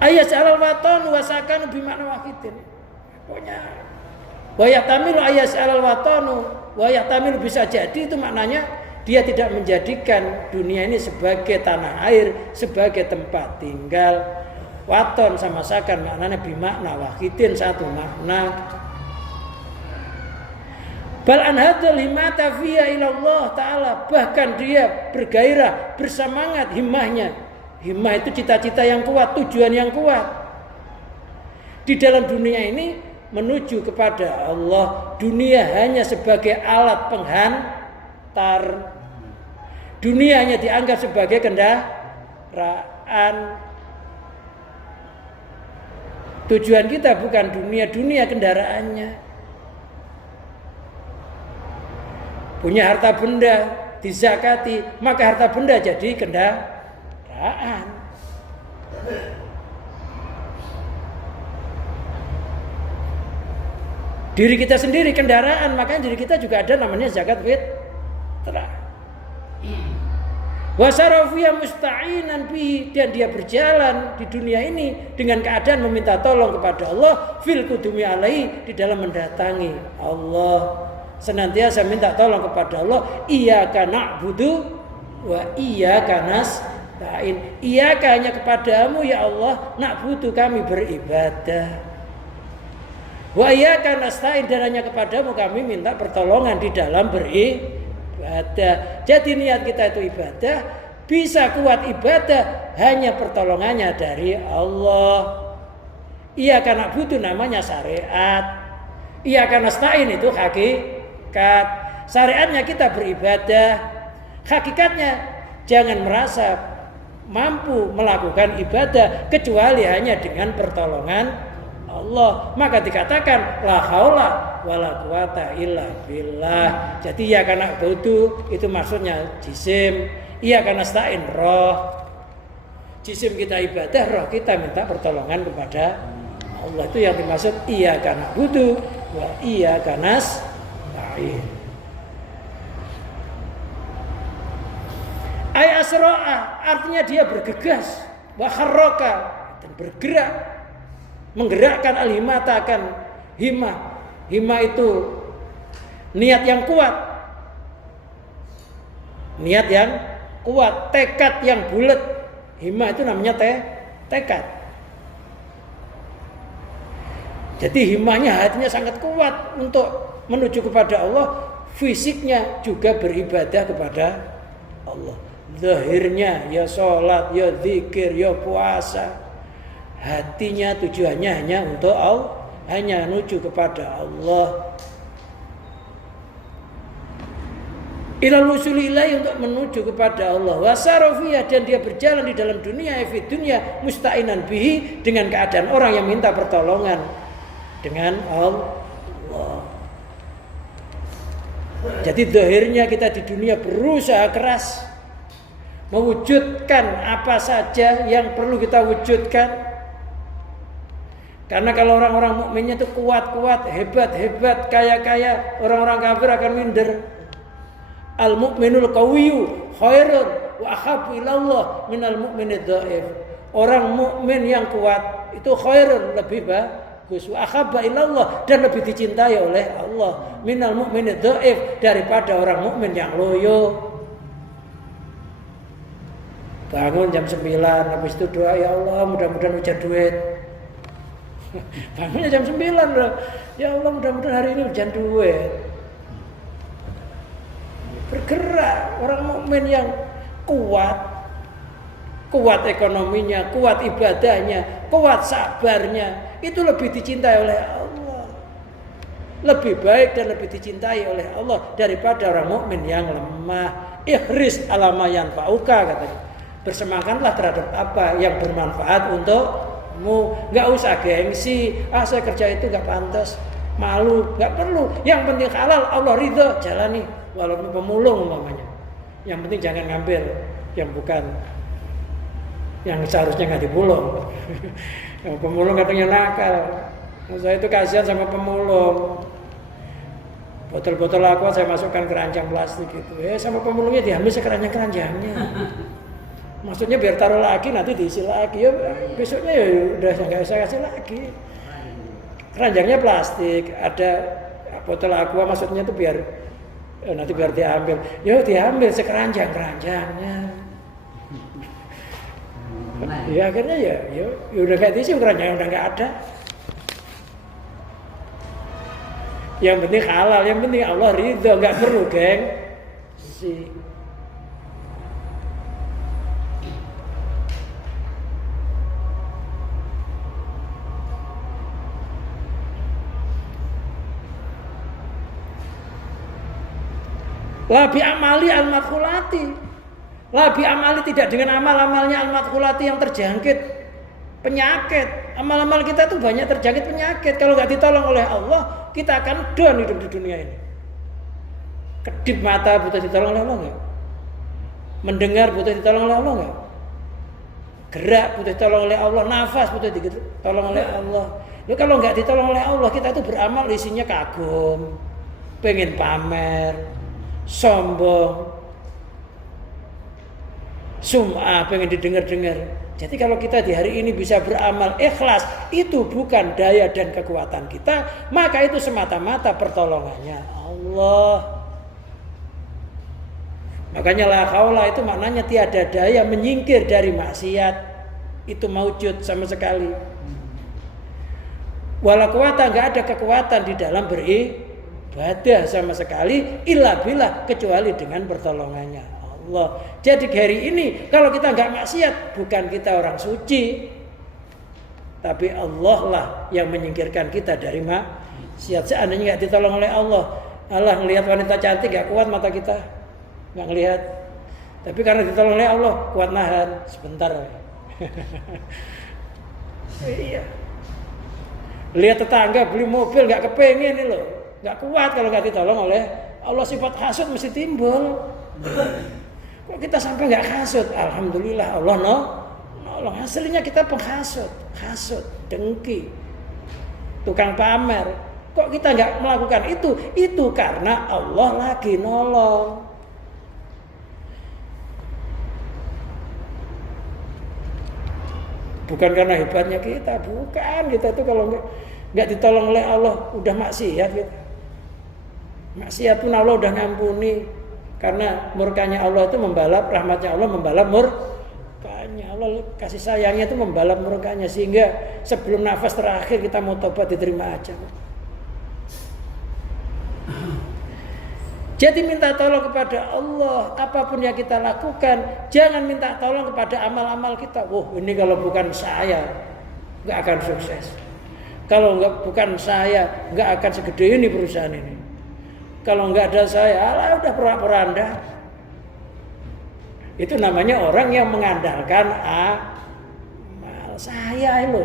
Ayat alal waton wasakan bimakna wahidin. Pokoknya wa yatamilu ayat alal watonu wa yatamilu, bisa jadi itu maknanya dia tidak menjadikan dunia ini sebagai tanah air, sebagai tempat tinggal. Waton sama sakan maknanya bimakna wahidin, satu makna. Bal an hadzal himata fiya ila Allah taala, bahkan dia bergairah, bersemangat himmahnya. Himmah itu cita-cita yang kuat, tujuan yang kuat. Di dalam dunia ini menuju kepada Allah. Dunia hanya sebagai alat penghantar. Dunia hanya dianggap sebagai kendaraan. Tujuan kita bukan dunia, dunia kendaraannya. Punya harta benda dizakati, maka harta benda jadi kendaraan. Diri kita sendiri kendaraan, makanya diri kita juga ada namanya zakat fitrah. Wasarafiyah musta'inan bihi, dan dia berjalan di dunia ini dengan keadaan meminta tolong kepada Allah fil qudumi alaihi, di dalam mendatangi Allah. Senantiasa minta tolong kepada Allah, iyyaka na'budu wa iyyaka nasta'in. Iyyaka, hanya kepadamu ya Allah, na'budu, kami beribadah. Wa iyyaka nasta'in, dan hanya kepadamu kami minta pertolongan di dalam beribadah. Jadi niat kita itu ibadah, bisa kuat ibadah hanya pertolongannya dari Allah. Iyyaka na'budu namanya syariat. Iyyaka nasta'in itu hakikat. Syariatnya kita beribadah, hakikatnya jangan merasa mampu melakukan ibadah kecuali hanya dengan pertolongan Allah. Maka dikatakan la haula wala quwata illa billah. Jadi ya karena butuh itu maksudnya jisim, iya karena nasta'in roh. Jisim kita ibadah, roh kita minta pertolongan kepada Allah. Itu yang dimaksud iya karena butuh wa iya karena ay asra'a, artinya dia bergegas, wa kharraka, dan bergerak, menggerakkan al-himata, akan himmah. Himmah itu niat yang kuat, niat yang kuat, tekad yang bulat. Himmah itu namanya tekad. Jadi himmahnya, hatinya sangat kuat untuk menuju kepada Allah, fisiknya juga beribadah kepada Allah. Zahirnya ya sholat, ya zikir, ya puasa. Hatinya tujuannya hanya untuk Allah, hanya menuju kepada Allah. Ilal wusulillah, untuk menuju kepada Allah. Wasarofiyah, dan dia berjalan di dalam dunia, fi dunia musta'inan bihi, dengan keadaan orang yang minta pertolongan dengan Allah. Jadi zahirnya kita di dunia berusaha keras mewujudkan apa saja yang perlu kita wujudkan. Karena kalau orang-orang mukminnya itu kuat-kuat, hebat-hebat, kaya-kaya, orang-orang kafir akan minder. Al mukminul qawiyyu khairun wa ahabbu ilallah minal mukminid dhaif. Orang mukmin yang kuat itu khairun, lebih bagus, wa ahabba ilallah, dan lebih dicintai oleh Allah, minal mukminid dhaif, daripada orang mukmin yang loyo. Bangun jam 9, habis itu doa, ya Allah mudah-mudahan hujan duit. Bangunnya jam 9 loh. Ya Allah mudah-mudahan hari ini hujan duit. Bergerak, orang mukmin yang kuat, kuat ekonominya, kuat ibadahnya, kuat sabarnya, itu lebih dicintai oleh Allah. Lebih baik dan lebih dicintai oleh Allah daripada orang mukmin yang lemah. Ihris ala ma yanfa'uka, katanya. Bersemangatlah terhadap apa yang bermanfaat untuk ilmu, nggak usah gengsi. Saya kerja itu nggak pantas, malu, nggak perlu. Yang penting halal, Allah ridho, jalani. Walaupun pemulung umpamanya. Yang penting jangan ngambil yang bukan, yang seharusnya nggak dipulung. Yang pemulung katanya nakal. Saya itu kasihan sama pemulung. Botol-botol aqua saya masukkan keranjang plastik itu. Sama pemulungnya diambil sekeranjang-keranjangnya. Maksudnya biar taruh lagi nanti diisi lagi. Ya besoknya ya udah nggak usah kasih lagi. Keranjangnya plastik, ada botol aqua maksudnya itu biar nanti biar diambil. Ya diambil sekeranjang-keranjangnya. Ya akhirnya ya udah kayak diisi keranjang udah nggak ada. Yang penting halal, yang penting Allah ridho, nggak perlu geng. Labi amali al-madkhulati. Labi amali tidak dengan amal-amalnya al-madkhulati yang terjangkit penyakit. Amal-amal kita tuh banyak terjangkit penyakit. Kalau nggak ditolong oleh Allah, kita akan down hidup di dunia ini. Kedip mata butuh ditolong oleh Allah nggak? Mendengar butuh ditolong oleh Allah nggak? Gerak butuh ditolong oleh Allah. Nafas butuh ditolong oleh Allah. Lalu kalau nggak ditolong oleh Allah, kita itu beramal isinya kagum, pengen pamer, sombong, sum'ah, pengen didengar-dengar. Jadi kalau kita di hari ini bisa beramal ikhlas, itu bukan daya dan kekuatan kita, maka itu semata-mata pertolongannya Allah. Makanya la haula itu maknanya tiada daya menyingkir dari maksiat. Itu maujud sama sekali. Wala quwata, enggak ada kekuatan di dalam beribadah sama sekali illa billah, kecuali dengan pertolongannya Allah. Jadi hari ini kalau kita enggak maksiat, bukan kita orang suci, tapi Allah lah yang menyingkirkan kita dari maksiat. Seandainya enggak ditolong oleh Allah, Allah ngelihat wanita cantik enggak kuat mata kita, enggak ngelihat. Tapi karena ditolong oleh Allah, kuat nahan sebentar. Iya. Lihat tetangga beli mobil enggak kepengen ini loh, enggak kuat kalau enggak ditolong oleh Allah. Sifat hasud mesti timbul. Kok kita sampai nggak hasud? Alhamdulillah Allah nolong. Hasilnya kita penghasut, hasud, dengki, tukang pamer. Kok kita nggak melakukan itu? Itu karena Allah lagi nolong. Bukan karena hebatnya kita, bukan. Kita tuh kalau nggak ditolong oleh Allah udah maksiat gitu. Maksiat pun Allah udah ngampuni. Karena murkanya Allah itu membalap, rahmatnya Allah membalap murkanya. Allah kasih sayangnya itu membalap murkanya. Sehingga sebelum nafas terakhir kita mau tobat diterima aja. Jadi minta tolong kepada Allah. Apapun yang kita lakukan, jangan minta tolong kepada amal-amal kita. Ini kalau bukan saya gak akan sukses. Kalau bukan saya gak akan segede ini perusahaan ini. Kalau nggak ada saya, udah porak-poranda. Itu namanya orang yang mengandalkan amal. Saya itu,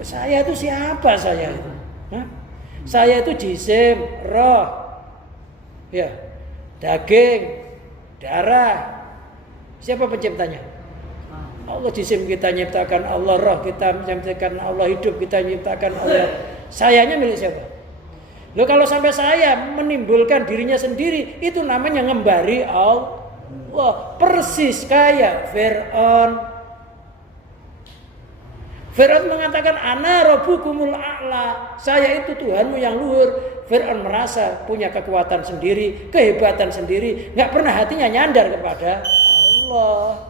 saya itu siapa saya itu? Saya itu jisim, roh, ya, daging, darah. Siapa penciptanya? Allah. Jisim kita nyiptakan Allah, roh kita menciptakan Allah, hidup kita nyiptakan Allah. Sayanya milik siapa? Loh, kalau sampai saya menimbulkan dirinya sendiri, itu namanya ngembari Allah. Persis kayak Fir'aun. Fir'aun mengatakan ana rabbukumul a'la. Saya itu Tuhanmu yang luhur. Fir'aun merasa punya kekuatan sendiri, kehebatan sendiri, enggak pernah hatinya nyandar kepada Allah.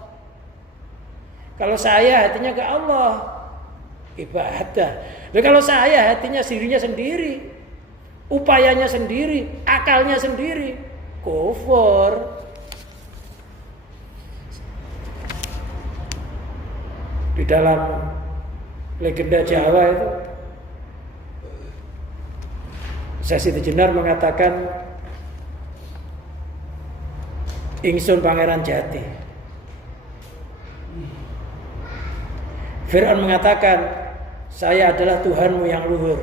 Kalau saya hatinya ke Allah, ibadah. Loh, kalau saya hatinya dirinya sendiri, upayanya sendiri, akalnya sendiri, kufur. Di dalam legenda Jawa itu, Sesi Jenar mengatakan, ingsun Pangeran Jati, Fir'aun mengatakan, saya adalah Tuhanmu yang luhur.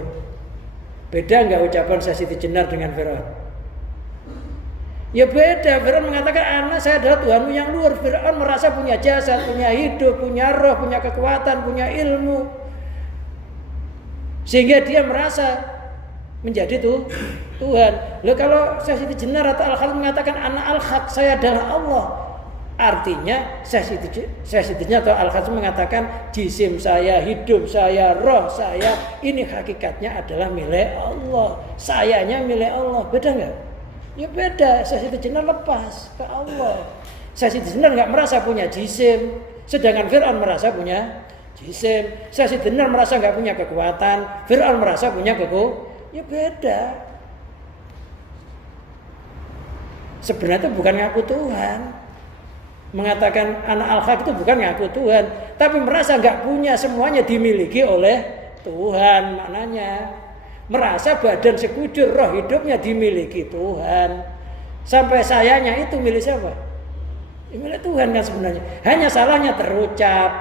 Beda nggak ucapan Syekh Siti Jenar dengan Fir'aun? Ya beda. Fir'aun mengatakan, saya adalah Tuhanmu yang luhur. Fir'aun merasa punya jasad, punya hidup, punya roh, punya kekuatan, punya ilmu, sehingga dia merasa menjadi Tuhan. Loh, kalau Syekh Siti Jenar atau Al-Khalid mengatakan ana al-haq, saya adalah Allah, artinya Syekh Siti Jenar atau Al-Khalid mengatakan jisim saya, hidup saya, roh saya ini hakikatnya adalah milik Allah, sayanya milik Allah. Beda nggak? Ya beda. Syekh Siti Jenar lepas ke Allah. Syekh Siti Jenar nggak merasa punya jisim, sedangkan Fir'aun merasa punya jisim. Syekh Siti Jenar merasa nggak punya kekuatan, Fir'aun merasa punya kekuatan. Ya beda. Sebenarnya itu bukan ngaku Tuhan. Mengatakan anak al-haq itu bukan ngaku Tuhan, tapi merasa nggak punya, semuanya dimiliki oleh Tuhan. Maknanya merasa badan sekujur roh hidupnya dimiliki Tuhan. Sampai sayanya itu milik siapa? Ya, milik Tuhan kan sebenarnya. Hanya salahnya terucap.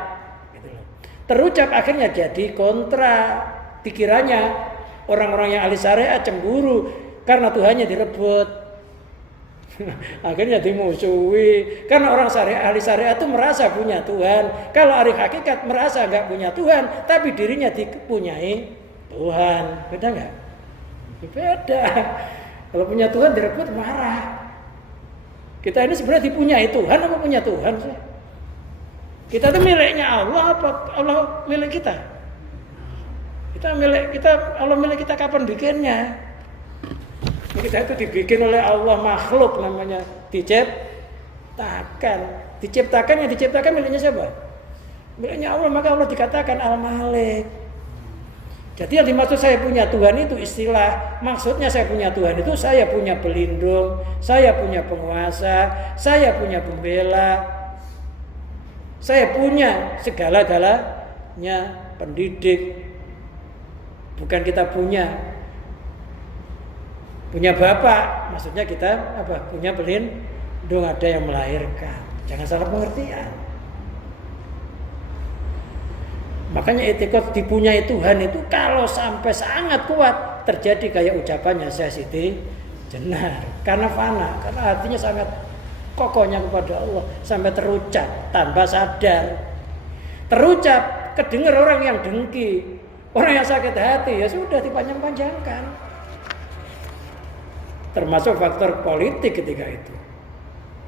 Gitu loh. Terucap akhirnya jadi kontra. Dikiranya orang-orang yang ahli syariat cemburu karena Tuhannya direbut. Akhirnya dimusuhi. Karena orang ahli syariat itu merasa punya Tuhan. Kalau ahli hakikat merasa nggak punya Tuhan, tapi dirinya dipunyai Tuhan. Beda nggak? Beda. Kalau punya Tuhan direbut marah. Kita ini sebenarnya dipunyai Tuhan apa punya Tuhan sih? Kita itu miliknya Allah apa Allah milik kita? Allah milik kita kapan bikinnya? Kita itu dibikin oleh Allah, makhluk namanya, diciptakan. Yang diciptakan miliknya siapa? Miliknya Allah, maka Allah dikatakan Al-Malik. Jadi yang dimaksud saya punya Tuhan itu istilah. Maksudnya saya punya Tuhan itu saya punya pelindung, saya punya penguasa, saya punya pembela, saya punya segala-galanya, pendidik. Bukan kita punya bapak, maksudnya kita punya pelindung, ada yang melahirkan. Jangan salah pengertian. Makanya etikot dipunyai Tuhan itu kalau sampai sangat kuat terjadi kayak ucapannya Syekh Siti Jenar, karena fana, karena hatinya sangat kokohnya kepada Allah sampai terucap tanpa sadar. Terucap kedengar orang yang dengki, orang yang sakit hati, ya sudah dipanjang-panjangkan. Termasuk faktor politik ketika itu.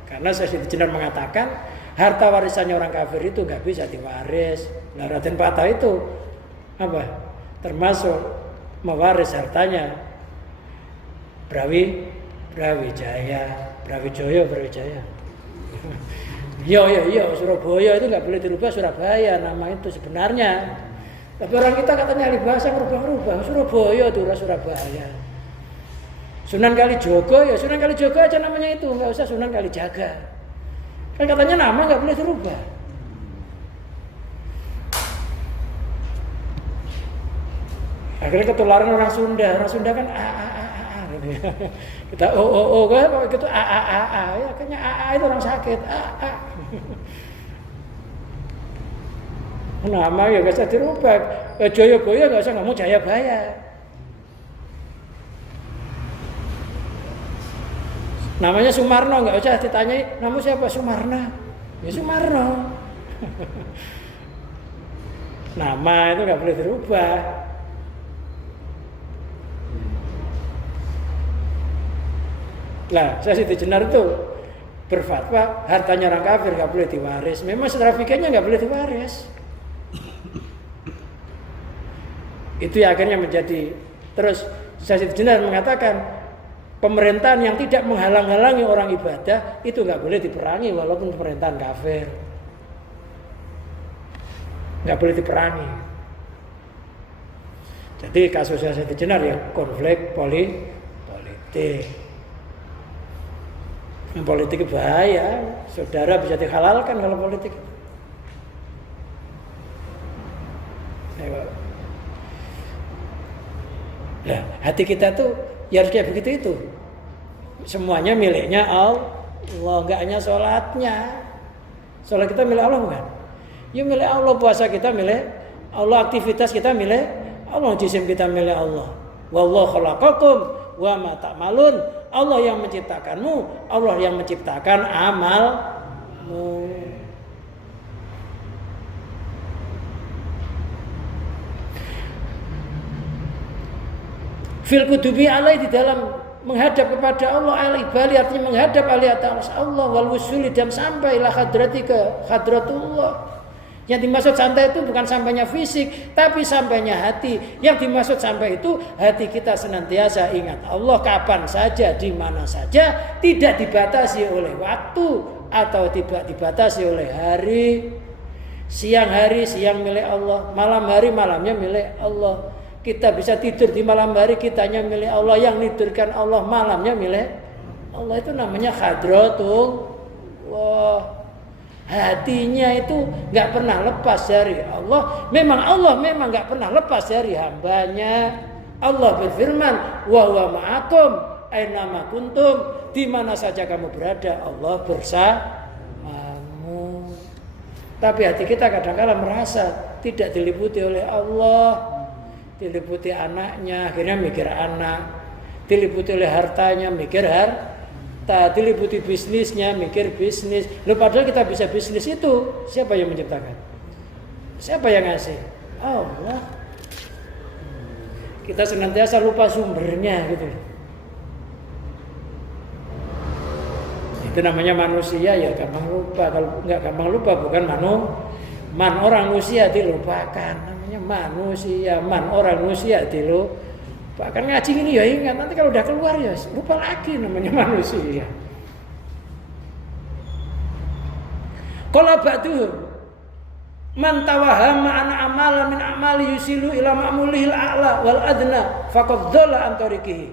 Karena Syekh Siti Jenar mengatakan harta warisannya orang kafir itu nggak bisa diwaris. Nah, Raden Patah itu termasuk mewaris hartanya Brawijaya. Iya, Surabaya itu nggak boleh dirubah Surabaya nama itu sebenarnya. Tapi orang kita katanya ahli bahasa merubah-rubah. Surabaya itu Surabaya. Sunan Kalijogo ya Sunan Kalijogo aja namanya itu, nggak usah Sunan Kalijaga. Kan katanya nama nggak boleh dirubah. Akhirnya ketularan orang Sunda kan kita kan gitu ya kayaknya itu orang sakit nama ya nggak usah dirubah. Jayabaya nggak usah ngomong Jayabaya. Namanya Sumarno, nggak usah ditanyai nama siapa Sumarna, ya Sumarno. Nama itu nggak boleh dirubah. Lah, Syekh Siti Jenar itu berfatwa hartanya orang kafir nggak boleh diwaris. Memang secara fikihnya nggak boleh diwaris. Itu yang akhirnya menjadi. Terus Syekh Siti Jenar mengatakan pemerintahan yang tidak menghalang-halangi orang ibadah itu nggak boleh diperangi walaupun pemerintahan kafir, nggak boleh diperangi. Jadi kasusnya Siti Jenar ya konflik politik. Politik bahaya, saudara bisa dihalalkan kalau politik. Nah, hati kita tuh ya harus kayak begitu itu. Semuanya miliknya Allah, nggak hanya sholatnya. Sholat kita milik Allah bukan? Ya milik Allah, puasa kita milik Allah, aktivitas kita milik Allah, jisim kita milik Allah. Wallahu khalaqakum wa ma ta'malun. Allah yang menciptakanmu, Allah yang menciptakan amalmu. Fil kudubi alai, di dalam menghadap kepada Allah, al-ibali artinya menghadap alai atas Allah, wal wusuli, dan sampai ila hadrati, ke hadratullah. Yang dimaksud sampai itu bukan sampainya fisik, tapi sampainya hati. Yang dimaksud sampai itu hati kita senantiasa ingat Allah kapan saja, di mana saja, tidak dibatasi oleh waktu atau tidak dibatasi oleh hari. Siang hari siang milik Allah, malam hari malamnya milik Allah. Kita bisa tidur di malam hari, kitanya milik Allah, yang nidurkan Allah, malamnya milik Allah. Itu namanya hadratullah. Hatinya itu nggak pernah lepas dari Allah. Allah memang nggak pernah lepas dari hambanya. Allah berfirman, wa huwa ma'akum aina ma kuntum, di mana saja kamu berada Allah bersamamu. Tapi hati kita kadang-kadang merasa tidak diliputi oleh Allah. Diliputi anaknya, akhirnya mikir anak. Diliputi oleh hartanya, mikir harta. Diliputi bisnisnya, mikir bisnis. Loh, padahal kita bisa bisnis itu, siapa yang menciptakan? Siapa yang ngasih? Allah. Kita senantiasa lupa sumbernya gitu. Itu namanya manusia, ya gampang lupa. Kalau nggak gampang lupa bukan orang manusia dilupakan. Manusia, orang manusia dilupakan. Ngaji ini ya ingat, nanti kalau udah keluar ya lupa lagi, namanya manusia. Qala ba'duhum man tawahama ana amala min amali yusilu ila ma'mulihil a'la wal adna faqad dhalla an tariqihi.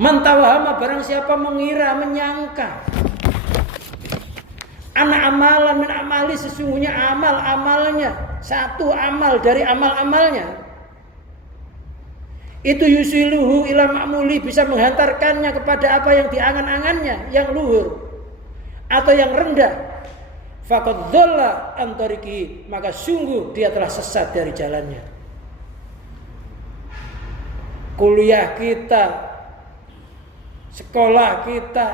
Man tawahama, barang siapa mengira, menyangka, anak amalan min amali, sesungguhnya amalnya, satu amal dari amal-amalnya, itu yusiluhu ila ma'muli, bisa menghantarkannya kepada apa yang diangan-angannya, yang luhur atau yang rendah. Faqad dhalla an tariqihi, maka sungguh dia telah sesat dari jalannya. Kuliah kita, sekolah kita,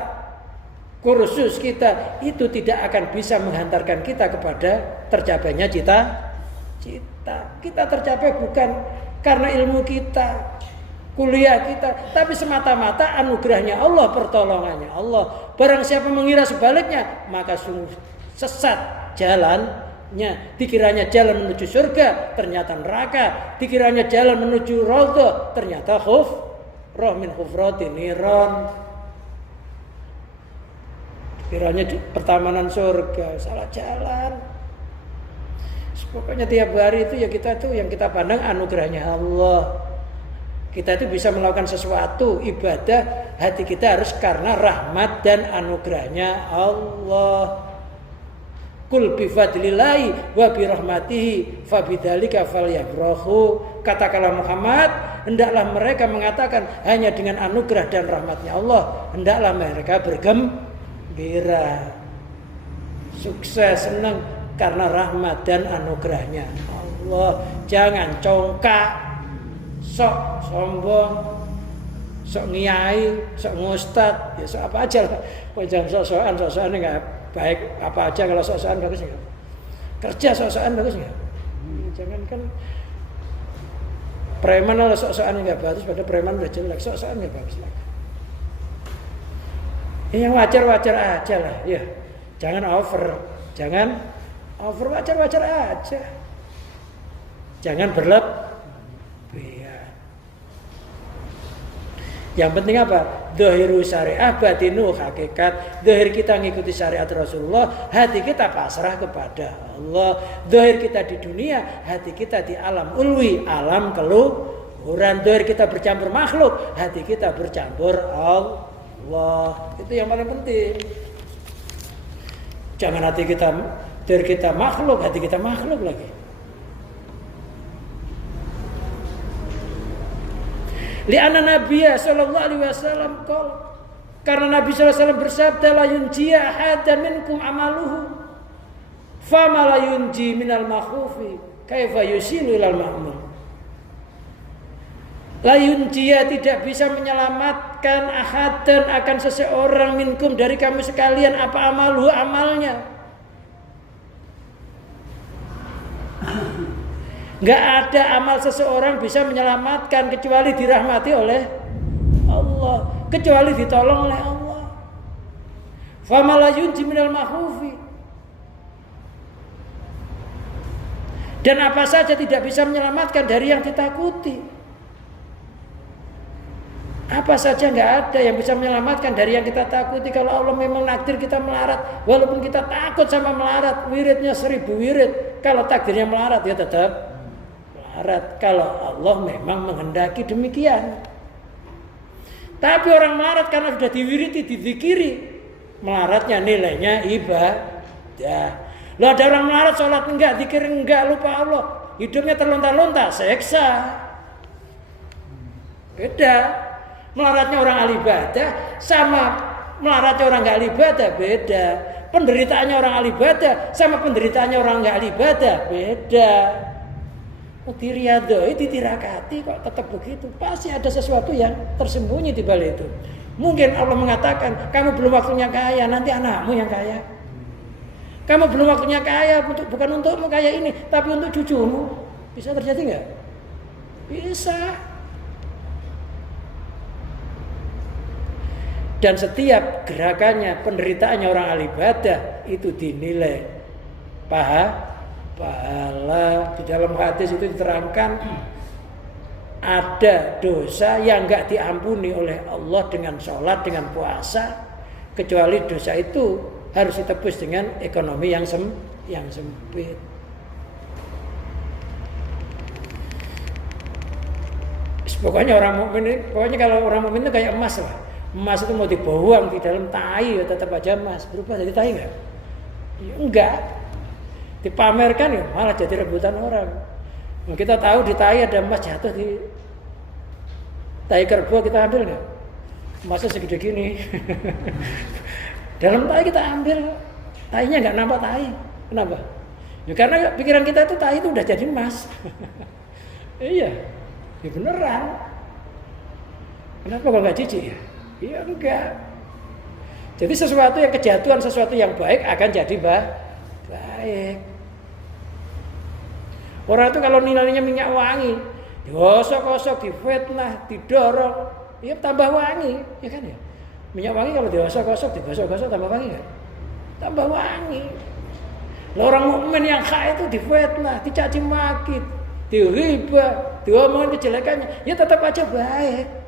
kursus kita itu tidak akan bisa menghantarkan kita kepada tercapainya cita-cita. Kita tercapai bukan karena ilmu kita, kuliah kita, tapi semata-mata anugerahnya Allah, pertolongannya Allah. Barang siapa mengira sebaliknya, maka sungguh sesat jalannya. Dikiranya jalan menuju surga, ternyata neraka. Dikiranya jalan menuju raudhah, ternyata khufrah min khufrati niran. Kiranya pertamanan surga, salah jalan. Pokoknya tiap hari itu ya kita tuh yang kita pandang anugerahnya Allah. Kita itu bisa melakukan sesuatu ibadah, hati kita harus karena rahmat dan anugerahnya Allah. Kul bi fadlillahi wa bi rahmatihi fabidzalika falyafrahu. Katakanlah Muhammad, hendaklah mereka mengatakan hanya dengan anugerah dan rahmatnya Allah hendaklah mereka bergembira, sukses, senang karena rahmat dan anugerahnya Allah. Jangan congkak, sok sombong, sok ngiyai, sok ngustad, ya sok apa aja lah. Kok jangan sok-sokan enggak baik, apa aja. Kalau sok-sokan bagus enggak? Kerja sok-sokan bagus enggak? Jangan kan preman kalau sok-sokan enggak bagus, pada preman udah jelek, sok-sokan enggak bagus lagi. Yang wajar-wajar aja lah, ya. Jangan over, wajar-wajar aja. Jangan berlebihan. Yang penting apa? Dhahiru syariah, batinu hakikat. Dhahir kita ngikuti syariat Rasulullah, hati kita pasrah kepada Allah. Dhahir kita di dunia, hati kita di alam ulwi, alam keluhuran. Dhahir kita bercampur makhluk, hati kita bercampur Allah. Itu yang paling penting. Jangan hati kita, dhahir kita makhluk, hati kita makhluk lagi. Li'anna Nabiya sallallahu alaihi wasallam qala, karena Nabi sallallahu alaihi wasallam bersabda, la yunjiya ahadan minkum amaluhu Fama la yunji minal makhufi kaifa yusilu ilal ma'mul. La yunjiya tidak bisa menyelamatkan ahadan akan seseorang minkum dari kamu sekalian apa amaluhu amalnya. Enggak ada amal seseorang bisa menyelamatkan kecuali dirahmati oleh Allah, kecuali ditolong oleh Allah. Fama la yunji minal makhufi. Dan apa saja tidak bisa menyelamatkan dari yang ditakuti. Apa saja nggak ada yang bisa menyelamatkan dari yang kita takuti. Kalau Allah memang nakdir kita melarat, walaupun kita takut sama melarat, wiridnya 1000 wirid, kalau takdirnya melarat ya tetap melarat. Kalau Allah memang menghendaki demikian. Tapi orang melarat karena sudah diwiriti, dizikiri, melaratnya nilainya ibadah. Loh, ada orang melarat sholat enggak, zikir enggak, lupa Allah, hidupnya terlontar-lontar, seksa. Beda. Melaratnya orang ahli ibadah sama melaratnya orang enggak ahli ibadah beda. Penderitaannya orang ahli ibadah sama penderitaannya orang enggak ahli ibadah beda. Diriyadhoi, ditirakati kok tetap begitu. Pasti ada sesuatu yang tersembunyi di balik itu. Mungkin Allah mengatakan, kamu belum waktunya kaya, nanti anakmu yang kaya. Kamu belum waktunya kaya, bukan untukmu kaya ini, tapi untuk cucumu. Bisa terjadi nggak? Bisa. Dan setiap gerakannya, penderitaannya orang ahli ibadah itu dinilai pahala. Di dalam hadis itu diterangkan ada dosa yang nggak diampuni oleh Allah dengan sholat, dengan puasa, kecuali dosa itu harus ditebus dengan ekonomi yang sempit. Pokoknya orang mukmin, pokoknya kalau orang mukmin itu kayak emas lah. Emas itu mau dibuang di dalam tai, ya tetap aja emas. Berubah jadi tai enggak? Ya enggak. Dipamerkan ya malah jadi rebutan orang. Nah, kita tahu di tai ada emas jatuh di tai kerbau, kita ambil enggak? Emasnya segede gini. Dalam tai kita ambil, tainya nggak nampak tai. Kenapa? Ya karena pikiran kita itu tai itu udah jadi emas. Iya, ya beneran. Kenapa kok nggak jijik ya? Iya enggak. Jadi sesuatu yang kejatuhan, sesuatu yang baik akan jadi baik. Orang itu kalau nilainya minyak wangi, digosok-gosok, difitnah, didorong, ya tambah wangi, ya kan ya? Minyak wangi kalau digosok-gosok tambah wangi nggak? Tambah wangi. Lah orang mukmin yang kaya itu difitnah, dicaci maki, dihibah, diomongin kejelekannya, ya tetap aja baik.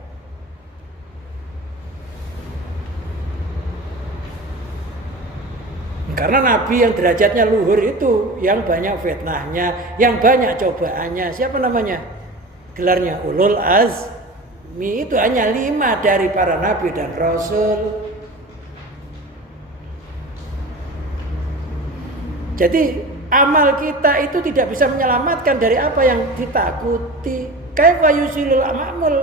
Karena Nabi yang derajatnya luhur itu, yang banyak fitnahnya, yang banyak cobaannya. Siapa namanya? Gelarnya Ulul Azmi, itu hanya 5 dari para Nabi dan Rasul. Jadi amal kita itu tidak bisa menyelamatkan dari apa yang ditakuti. Kaifa yusilul ma'mul.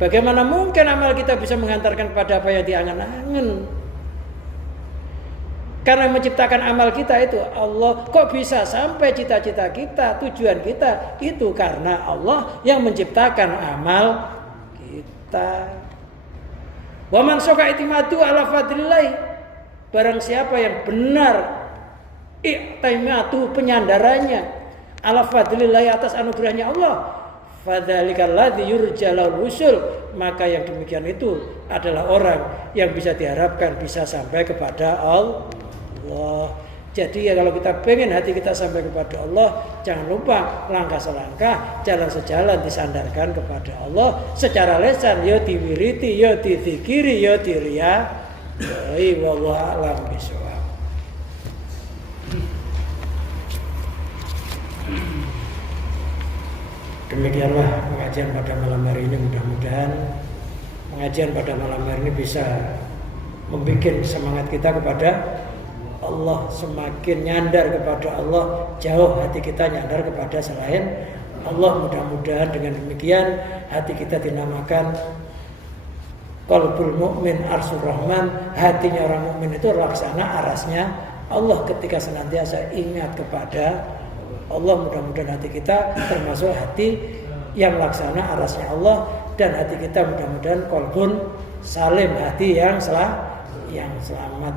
Bagaimana mungkin amal kita bisa menghantarkan kepada apa yang diangan-angan? Karena menciptakan amal kita itu Allah. Kok bisa sampai cita-cita kita, tujuan kita itu karena Allah yang menciptakan amal kita. Wa man saka itimadu ala fadlillah. Barang siapa yang benar i'timadu penyandarannya ala fadlillah atas anugerahnya Allah, fadzalikal ladzi yurjalul wusul, maka yang demikian itu adalah orang yang bisa diharapkan bisa sampai kepada Allah. Jadi ya kalau kita pengen hati kita sampai kepada Allah, jangan lupa langkah selangkah, jalan sejalan disandarkan kepada Allah secara lisan, ya diwiriti, ya dizikiri, ya diriyadhoi. Wallahu a'lam bishawab. Demikianlah pengajian pada malam hari ini. Mudah-mudahan pengajian pada malam hari ini bisa membuat semangat kita kepada Allah, semakin nyandar kepada Allah, jauh hati kita nyandar kepada selain Allah. Mudah-mudahan dengan demikian hati kita dinamakan qalbul mu'min arsyur rahman. Hatinya orang mukmin itu laksana arasnya Allah ketika senantiasa ingat kepada Allah, mudah-mudahan hati kita termasuk hati yang laksana arasnya Allah, dan hati kita mudah-mudahan qalbun salim, hati yang selamat.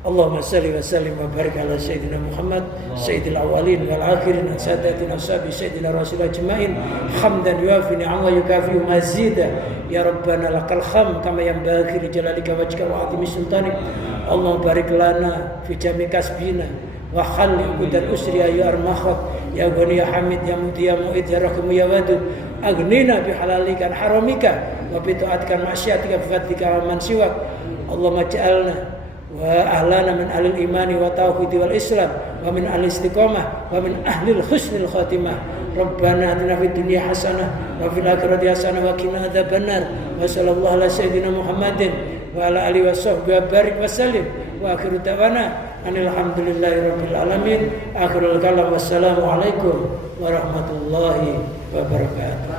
Allahumma salli wa sallim wa barik ala sayyidina Muhammad sayyidil awwalin wal akhirin sadatina ashabi sayyidina rasul ajmain hamdan yuafi ni'ama yukafi mazida ya rabbana lakal hamd kama yanbaghi li jalalika wajhika wa 'azimi sultanik. Allahumma barik lana fi jami kasbina wa khalli udan usri ya armakhak ya ghani ya hamid ya muti ya mu'id ya rahim ya wadud aghnina bi halalika haramika wa bi ta'atika maksiatika bi fadlika wa man siwak. Allahumma ja'alna wa ahlana min ahlil imani wa tauhid wal islam wa min ahli istiqamah wa min ahlil husnil khatimah. Rabbana atina fid dunya hasanah wa fil akhirati hasanah wa qina adzabannar. Wa sallallahu ala sayyidina Muhammadin wa ala alihi wa sahbihi wa barik wa sallim wa akhiru da'wana anil hamdulillahi rabbil alamin. Akhirul kalam wassalamu alaikum warahmatullahi wabarakatuh.